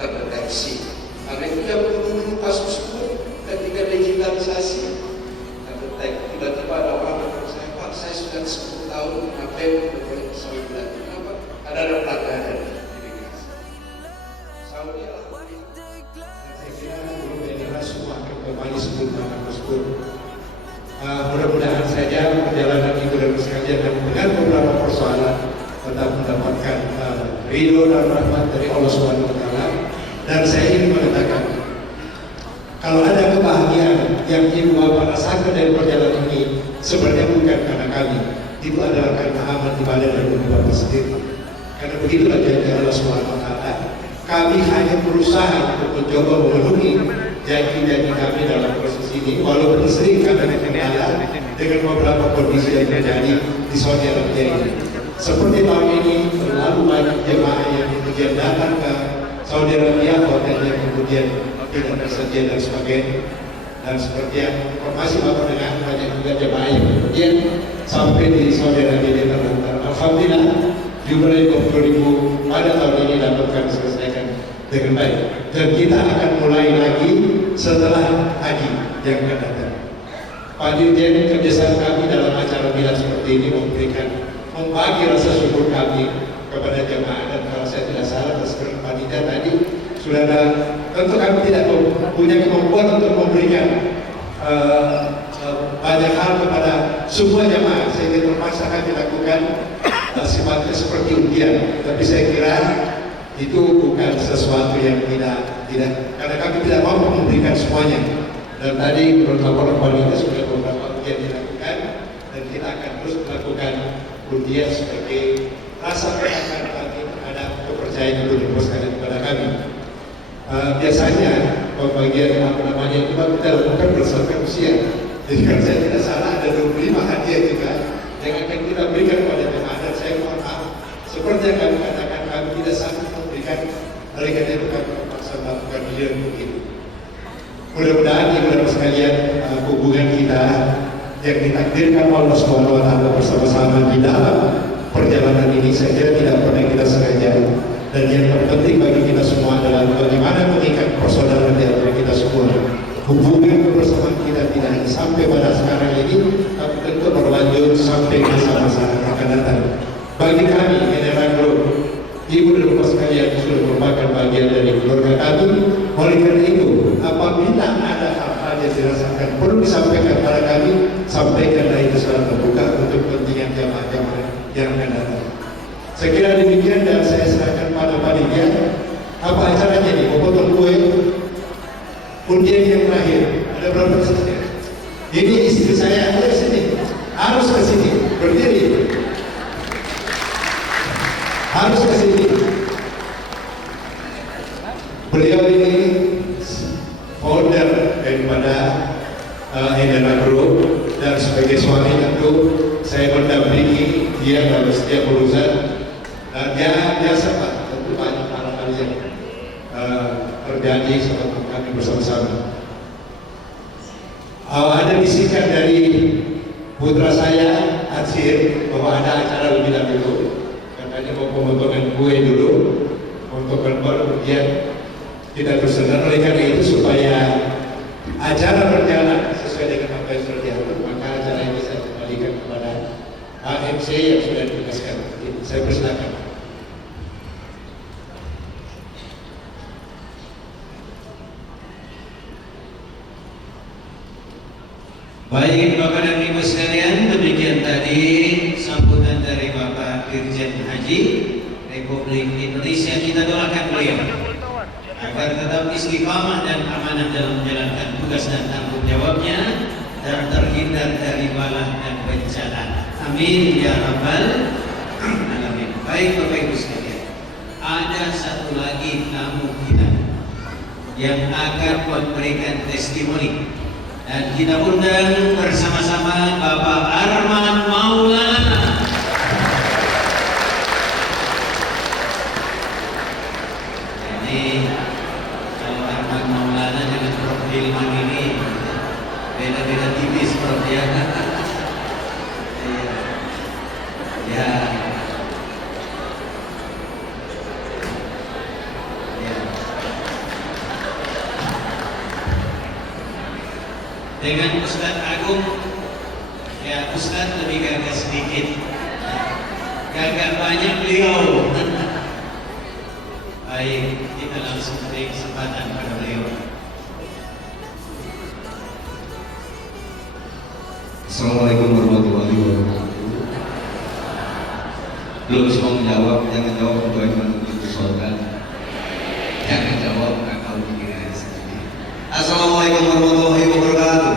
terdeteksi. Karena itu yang menunggu kasus itu ketika digitalisasi terdeteksi. Tiba-tiba ada orang berkata, saya Pak, saya sudah 10 tahun ngapain boleh ke Saudi lagi? Kenapa? Ada pelanggaran imigrasi. Saudi alhamdulillah. Saya kira belum adalah semua kembali sebelum tersebut. Mudah-mudahan saja perjalanan ibu dan sekalian dan dengan beberapa persoalan tetap mendapatkan ridho dan rahmat dari Allah Subhanahu Wa Taala. Dan saya ingin mengatakan, kalau ada kebahagiaan yang ibu bapak rasakan dari perjalanan ini, sebenarnya bukan karena kami, itu adalah karena amal ibadah dari ibu bapak sendiri. Karena begitulah janji Allah Subhanahu Wa Taala. Kami hanya berusaha untuk mencoba memenuhi janji-janji kami dalam proses ini, walaupun sering karena kendala dengan beberapa kondisi yang terjadi di Saudi Arabia ini. Seperti tahun ini terlalu banyak jemaah yang kemudian datang ke Saudi Arabia, hotelnya kemudian tidak tersedia dan sebagainya. Dan seperti yang informasi Bapak dengar, banyak juga jemaah yang kemudian sampai di Saudi Arabia di terlantar. Alhamdulillah, jumlah 20.000 pada tahun ini dapat kami selesaikan dengan baik. Dan kita akan mulai lagi setelah haji yang akan datang. Pak Dirjen, kerjasama kami dalam acara milad seperti ini membagi rasa syukur kami kepada jemaah. Dan kalau saya tidak salah, seperti Pak Dirjen tadi sudah ada, tentu kami tidak punya kemampuan untuk memberikan banyak hal kepada semua jemaah, sehingga terpaksa kami lakukan sifatnya seperti undian. Tapi saya kira itu bukan sesuatu yang tidak karena kami tidak mampu memberikan semuanya. Dan tadi menurut laporan Wali sudah beberapa undian dilakukan, dan kita akan terus melakukan undian sebagai rasa pengakuan kami terhadap kepercayaan itu diberikan kepada kami. Biasanya pembagian itu kita lakukan berdasarkan usia. Jadi kalau saya tidak salah ada 25 hadiah juga yang akan kita berikan kepada jemaah. Dan saya mohon maaf, seperti yang kami katakan, kami tidak sanggup memberikan, oleh karena itu kami terpaksa melakukan undian begitu. Mudah-mudahan ibu dan sekalian, hubungan kita yang ditakdirkan Allah Subhanahu Wa Taala bersama-sama di dalam perjalanan ini, saya kira tidak pernah kita sengaja. Dan yang terpenting bagi kita semua adalah bagaimana mengikat persaudaraan di antara kita semua. Hubungan kebersamaan kita tidak hanya sampai pada sekarang ini, tapi tentu berlanjut sampai masa-masa akan datang. Bagi kami, General Group, ibu dan bapak sekalian sudah merupakan bagian dari keluarga kami. Oleh karena itu, apabila ada hal-hal yang dirasakan perlu disampaikan kepada kami, sampaikanlah itu secara terbuka untuk kepentingan jamaah-jamaah yang akan datang. Saya kira demikian, dan saya serahkan pada panitia. Apa acaranya nih? Memotong kue. Undian yang terakhir. Ada berapa saja? Ini istri saya ada di sini. Harus ke sini. Berdiri. Harus ke sini. Beliau ini founder daripada Endana Group, dan sebagai suami tentu saya mendampingi dia dalam setiap urusan. Dia biasa Pak, tentu banyak hal-hal yang terjadi seperti kami bersama-sama. Ada bisikan dari putra saya, Atsir, bahwa ada acara lebih dahulu. Katanya mau pemotongan kue dulu, pemotongan baru kemudian kita bersenang. Oleh karena itu, supaya acara berjalan sesuai dengan apa yang sudah diatur, maka acara ini saya kembalikan kepada AMC yang sudah ditugaskan. Saya persilakan. Baik Bapak dan Ibu sekalian, demikian tadi sambutan dari Bapak Dirjen Haji Republik Indonesia. Kita doakan beliau agar tetap istiqamah dan amanah dalam menjalankan tugas dan tanggung jawabnya, dan terhindar dari bala dan bencana. Amin ya rabbal alamin. Baik Bapak Ibu sekalian, ada satu lagi tamu kita yang akan memberikan testimoni, dan kita undang bersama-sama Bapak Arman Maulana. Ini kalau Arman Maulana dengan Prof. Hilman ini beda-beda tipis Prof ya. Ya. Dengan Ustadz Agung, ya Ustadz lebih gagah sedikit, gagah banyak beliau. Baik, kita langsung beri kesempatan pada beliau. Assalamualaikum warahmatullahi wabarakatuh. Belum semua menjawab, jangan jawab untuk yang dipersoalkan. Jangan jawab, nggak tahu pikirannya sendiri. Assalamualaikum warahmatullahi wabarakatuh.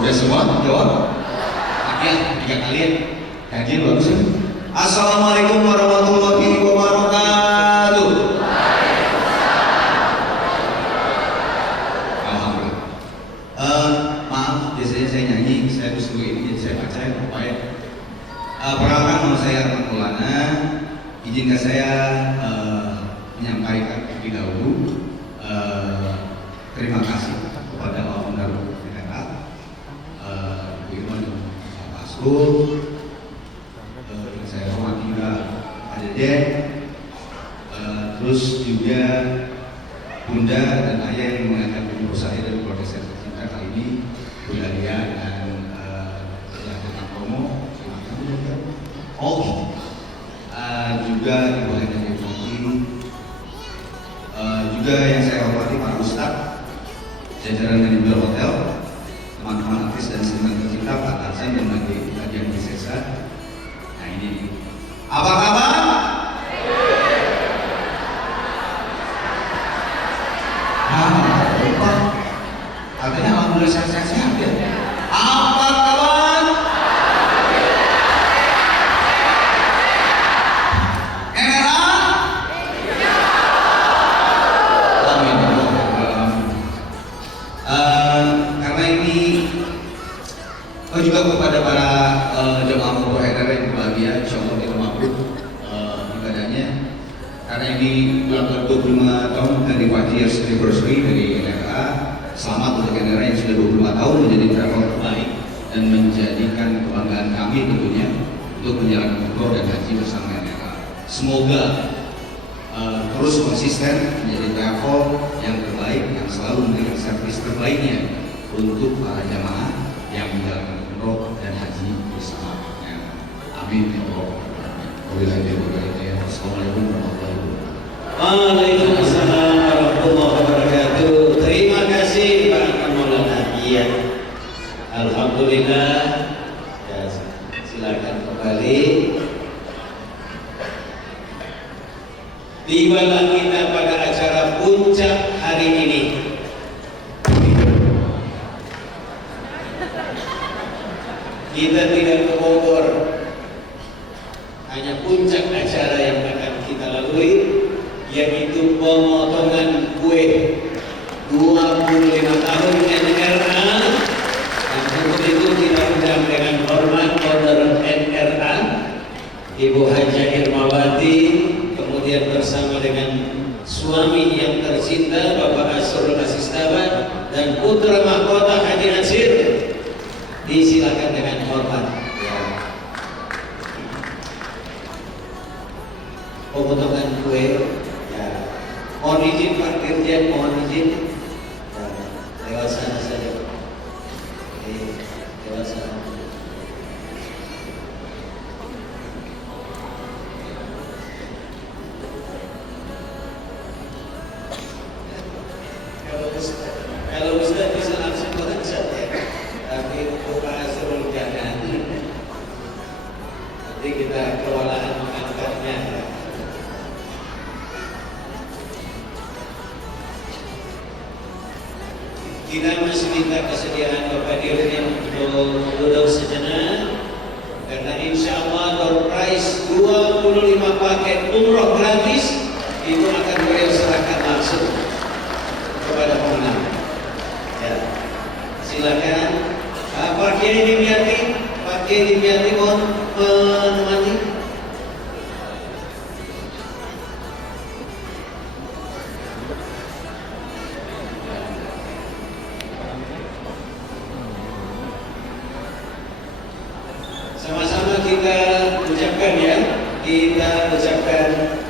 Sudah semua jawab? Ya, 3 kali ya. Kajian bagus ya. Assalamualaikum warahmatullahi wabarakatuh. Alhamdulillah. Maaf, biasanya saya nyanyi, saya harus dulu ini, jadi saya percaya upaya. Perkenalkan, nama saya Arman Maulana. Izinkan saya menyampaikan terlebih dahulu terima kasih kepada Owner NRA, Irman dan Pak Asko. Saya hormati juga Pak Deden, terus juga Bunda dan Ayah yang mengantar ibu saya dari keluarga saya tercinta kali ini, Bunda Lia dan Tentang Romo. Juga Ibu Hana juga yang saya hormati Pak Ustadz, jajaran manajemen hotel, teman-teman artis dan seniman tercinta Pak Tarzan dan bagian Bisesa. Nah ini, apa kabar? Lupa. Katanya alhamdulillah sehat-sehat ya. Apa kabar? Juga kepada para jemaah umroh NRA yang berbahagia, insya Allah kita mampu ibadahnya, karena ini melanggar 25 tahun dari 5 years anniversary dari NRA. Selamat untuk NRA yang sudah 25 tahun menjadi travel terbaik dan menjadikan kebanggaan kami tentunya untuk menjalankan umroh dan haji bersama NRA. Semoga terus konsisten menjadi travel yang terbaik, yang selalu memberikan servis terbaiknya untuk para jamaah yang menjalankan umroh dan haji bersama. Amin ya Allah. Assalamualaikum warahmatullahi wabarakatuh. Waalaikumsalam warahmatullahi wabarakatuh. Terima kasih Pak Maulana. Iya. Alhamdulillah. Ya, silakan kembali. Tibalah kita pada acara puncak hari ini. Kita tidak ke Bogor, hanya puncak acara yang akan kita lalui, yaitu pemotongan kue 25 tahun NRA. Dan untuk itu kita undang dengan hormat Owner NRA, Ibu Haja Irmawati, kemudian bersama dengan suami yang tercinta Bapak Asrul Asistaba dan putra mahkota Haji Nasir. Disilakan dengan hormat. Ya. Pemotongan kue. Ya. Mohon izin Pak Dirjen, mohon izin. Ya. Lewat sana saja. Lewat sana. Kalau Ustaz bisa langsung berencana ya. Tapi untuk Pak Asrul jangan. Nanti kita kewalahan mengangkatnya. kita masih minta kesediaan Bapak Dirjen untuk duduk sejenak, karena insya Allah door prize 25 paket umroh gratis itu akan beliau serahkan langsung kepada pemenang. Ya, silakan Pak Kiai Dimyati mohon menemani. Sama-sama kita ucapkan ya, kita ucapkan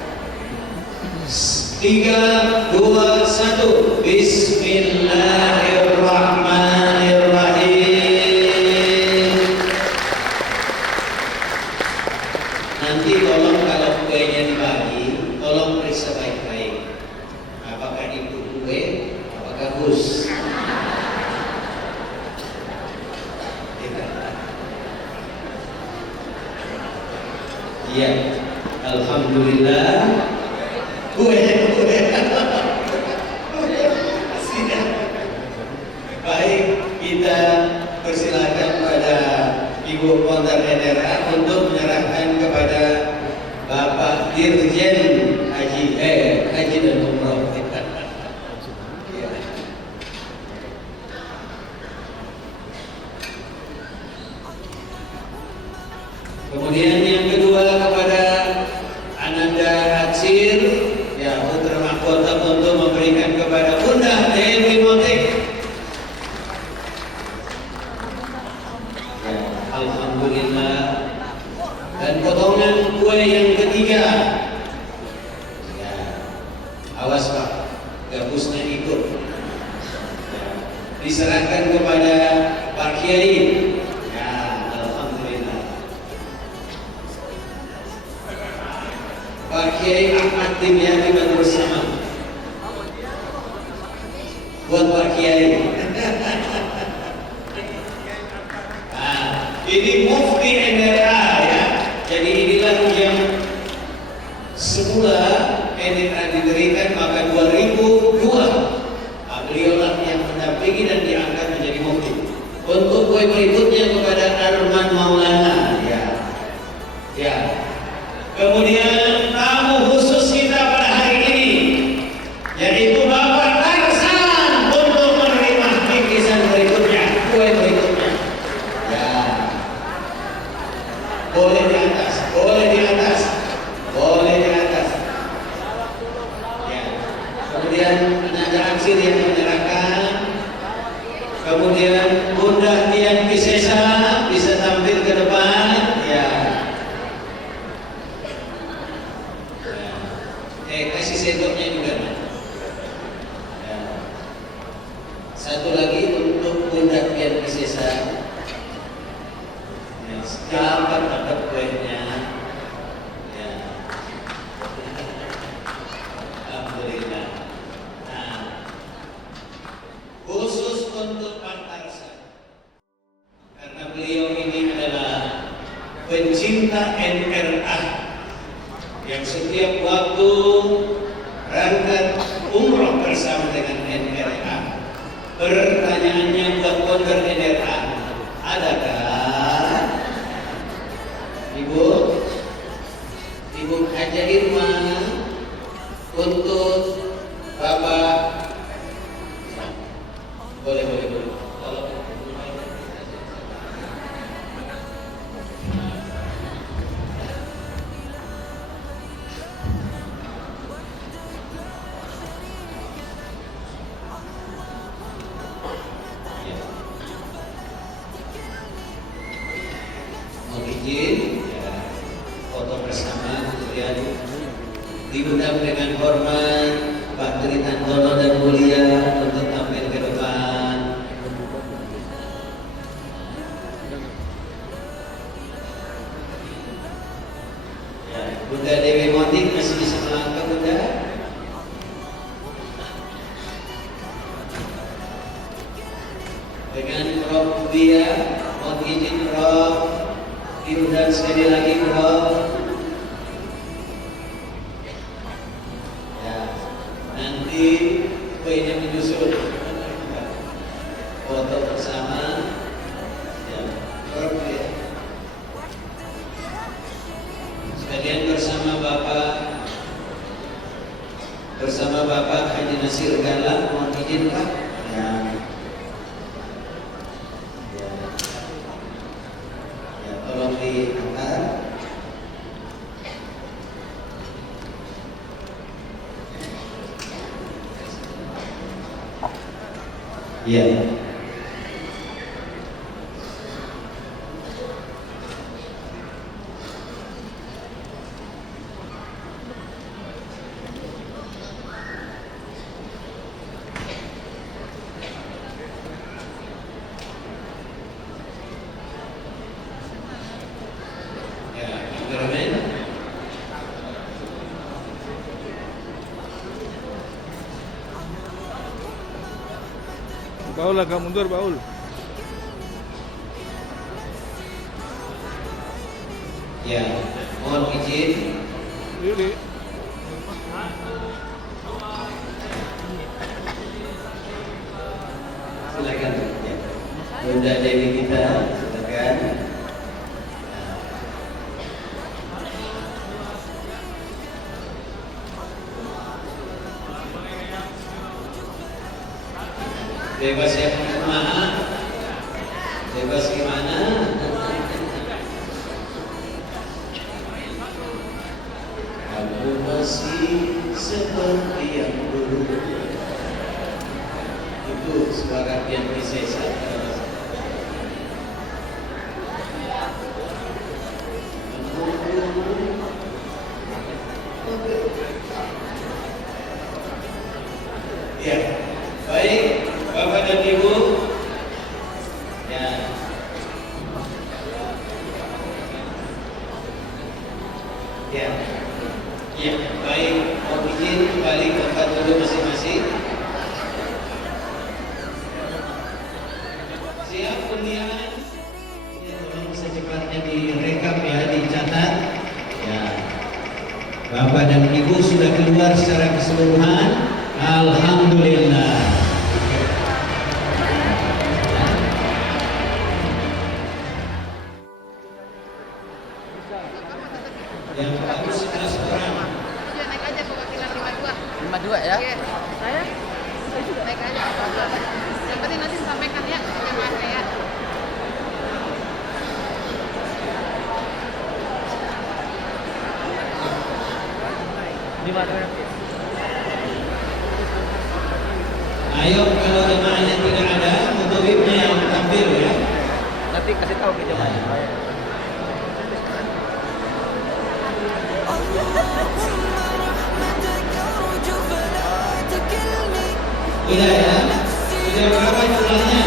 3, 2, 1 Bismillahirrahmanirrahim. Nanti tolong kalau kuenya dibagi, tolong periksa baik-baik apakah itu kue, apakah bus. Iya, alhamdulillah. Baik, kita persilakan pada Ibu Konter NRA untuk menyerahkan kepada Bapak Dirjen Haji dan Umroh. Kemudian yang kedua kepada Ananda Hatsir, ya, putra mahkota untuk memberikan kepada Bunda Dewi Motik. Ya, alhamdulillah. Dan potongan kue yang ketiga, ya, awas Pak, gabusnya ikut. Ya, diserahkan kepada Pak Kiai. Pak Kiai Ahmad Dimyati bersama buat Pak Kiai. Ini Mufti NRA ya. Jadi inilah yang semula NRA didirikan maka 2002 beliaulah yang mendampingi dan diangkat menjadi Mufti. Untuk kue berikutnya kepada Arman Maulana ya. Kemudian tamu khusus kita pada hari ini yaitu Bapak Tarsan untuk menerima bingkisan berikutnya, kue berikutnya. Ya, boleh di atas. Ya. Kemudian Ananda Hatsir yang menyerahkan. Kemudian Bunda Tian Pisesa bisa tampil ke depan. Ya. Kasih sendoknya juga. Ya. Satu lagi untuk Bunda Tian Pisesa. Ya, dapat kuenya. Ya. Alhamdulillah. Nah, khusus untuk Pak Tarsan, karena beliau ini adalah pencinta NRA yang setiap waktu berangkat umroh bersama dengan NRA. Pertanyaannya buat konter NRA, adakah Ibu Haja Irma untuk Bapak? Boleh. Tolong. Izin ya, foto bersama, kemudian diundang dengan hormat Pak Tri Tantono dan Mulia untuk tampil ke depan. Ya, Bunda Dewi Motik masih bisa melangkah Bunda. Dengan Prof Bia, mohon izin Prof diundang sekali lagi Prof. Ya, nanti kuenya menyusul. bersama ya, sekalian bersama Bapak Haji Nasir Galang, mohon izin Pak. Ya. Ya, tolong diangkat. Ya. Baul agak mundur, Baul. Ya, mohon izin. Yuli. Silakan. Ya. Bunda Dewi kita, silakan. Bebas ya maaf. Bebas gimana? Kamu masih seperti yang dulu. Itu suara yang bisa ya, baik. Bapak dan Ibu, ya, ya, ya, baik. Mohon izin kembali ke tempat duduk masing-masing. Siap undian? Ya, tolong secepatnya direkam ya, dicatat. Ya, Bapak dan Ibu sudah keluar secara keseluruhan. Alhamdulillah. Yang bagus 11 orang. Naik aja ke wakilan 52. 52 ya? Iya. Saya naik aja. Yang penting nanti sampaikan ya jemaah saya. Di mana? Ayo kalau jemaahnya tidak ada, mutawibnya yang tampil ya. Nanti kasih tahu ke jemaah. Tidak ya? Tidak berapa jumlahnya?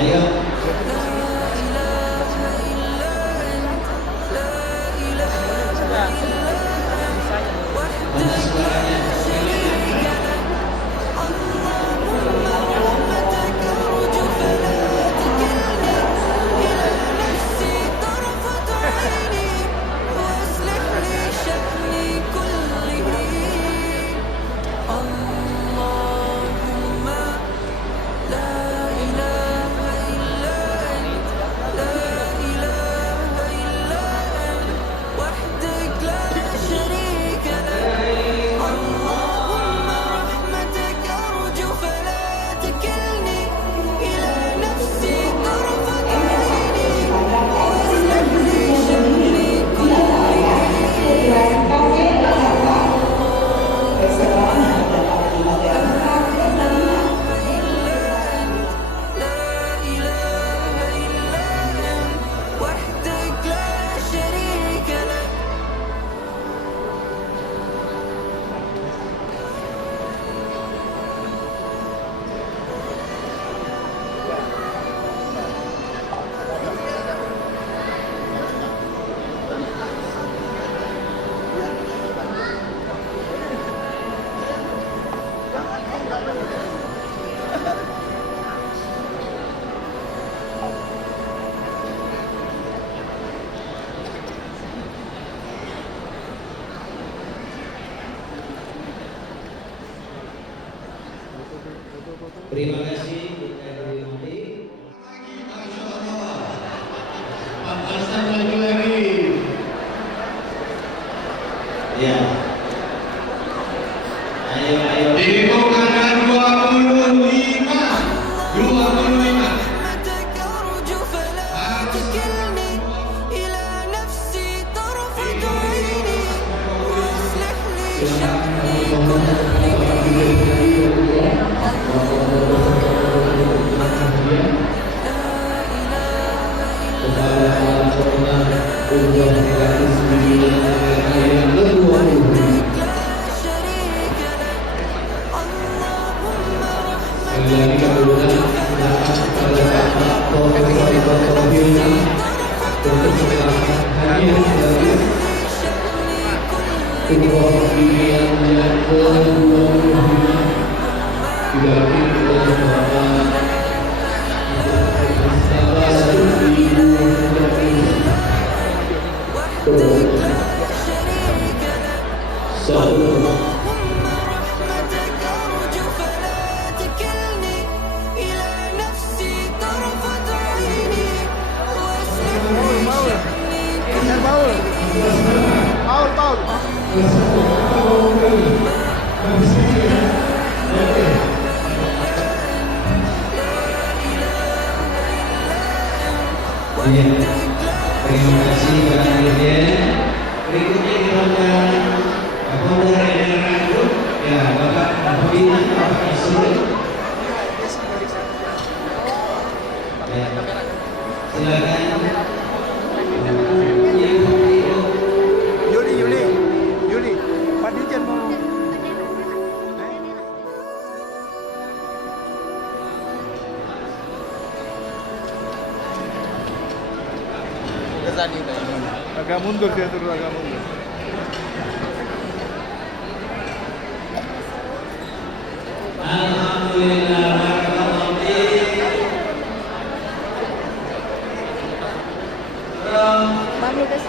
Ayo. Mana suaranya? Terima kasih kita hormati. Pak Hasan maju lagi. Ya. Ayo. Dibukakan 25. Terima kasih Pak Dirjen. Berikutnya dilakukan Kapolda Daerah Group, ya Bapak Pembina, Bapak Isrul. Ya, silakan. Yuli, Pak Dirjen mau. Agak mundur dia terus agak mundur. Alhamdulillah, barakallahu fiik. Bang Lukas.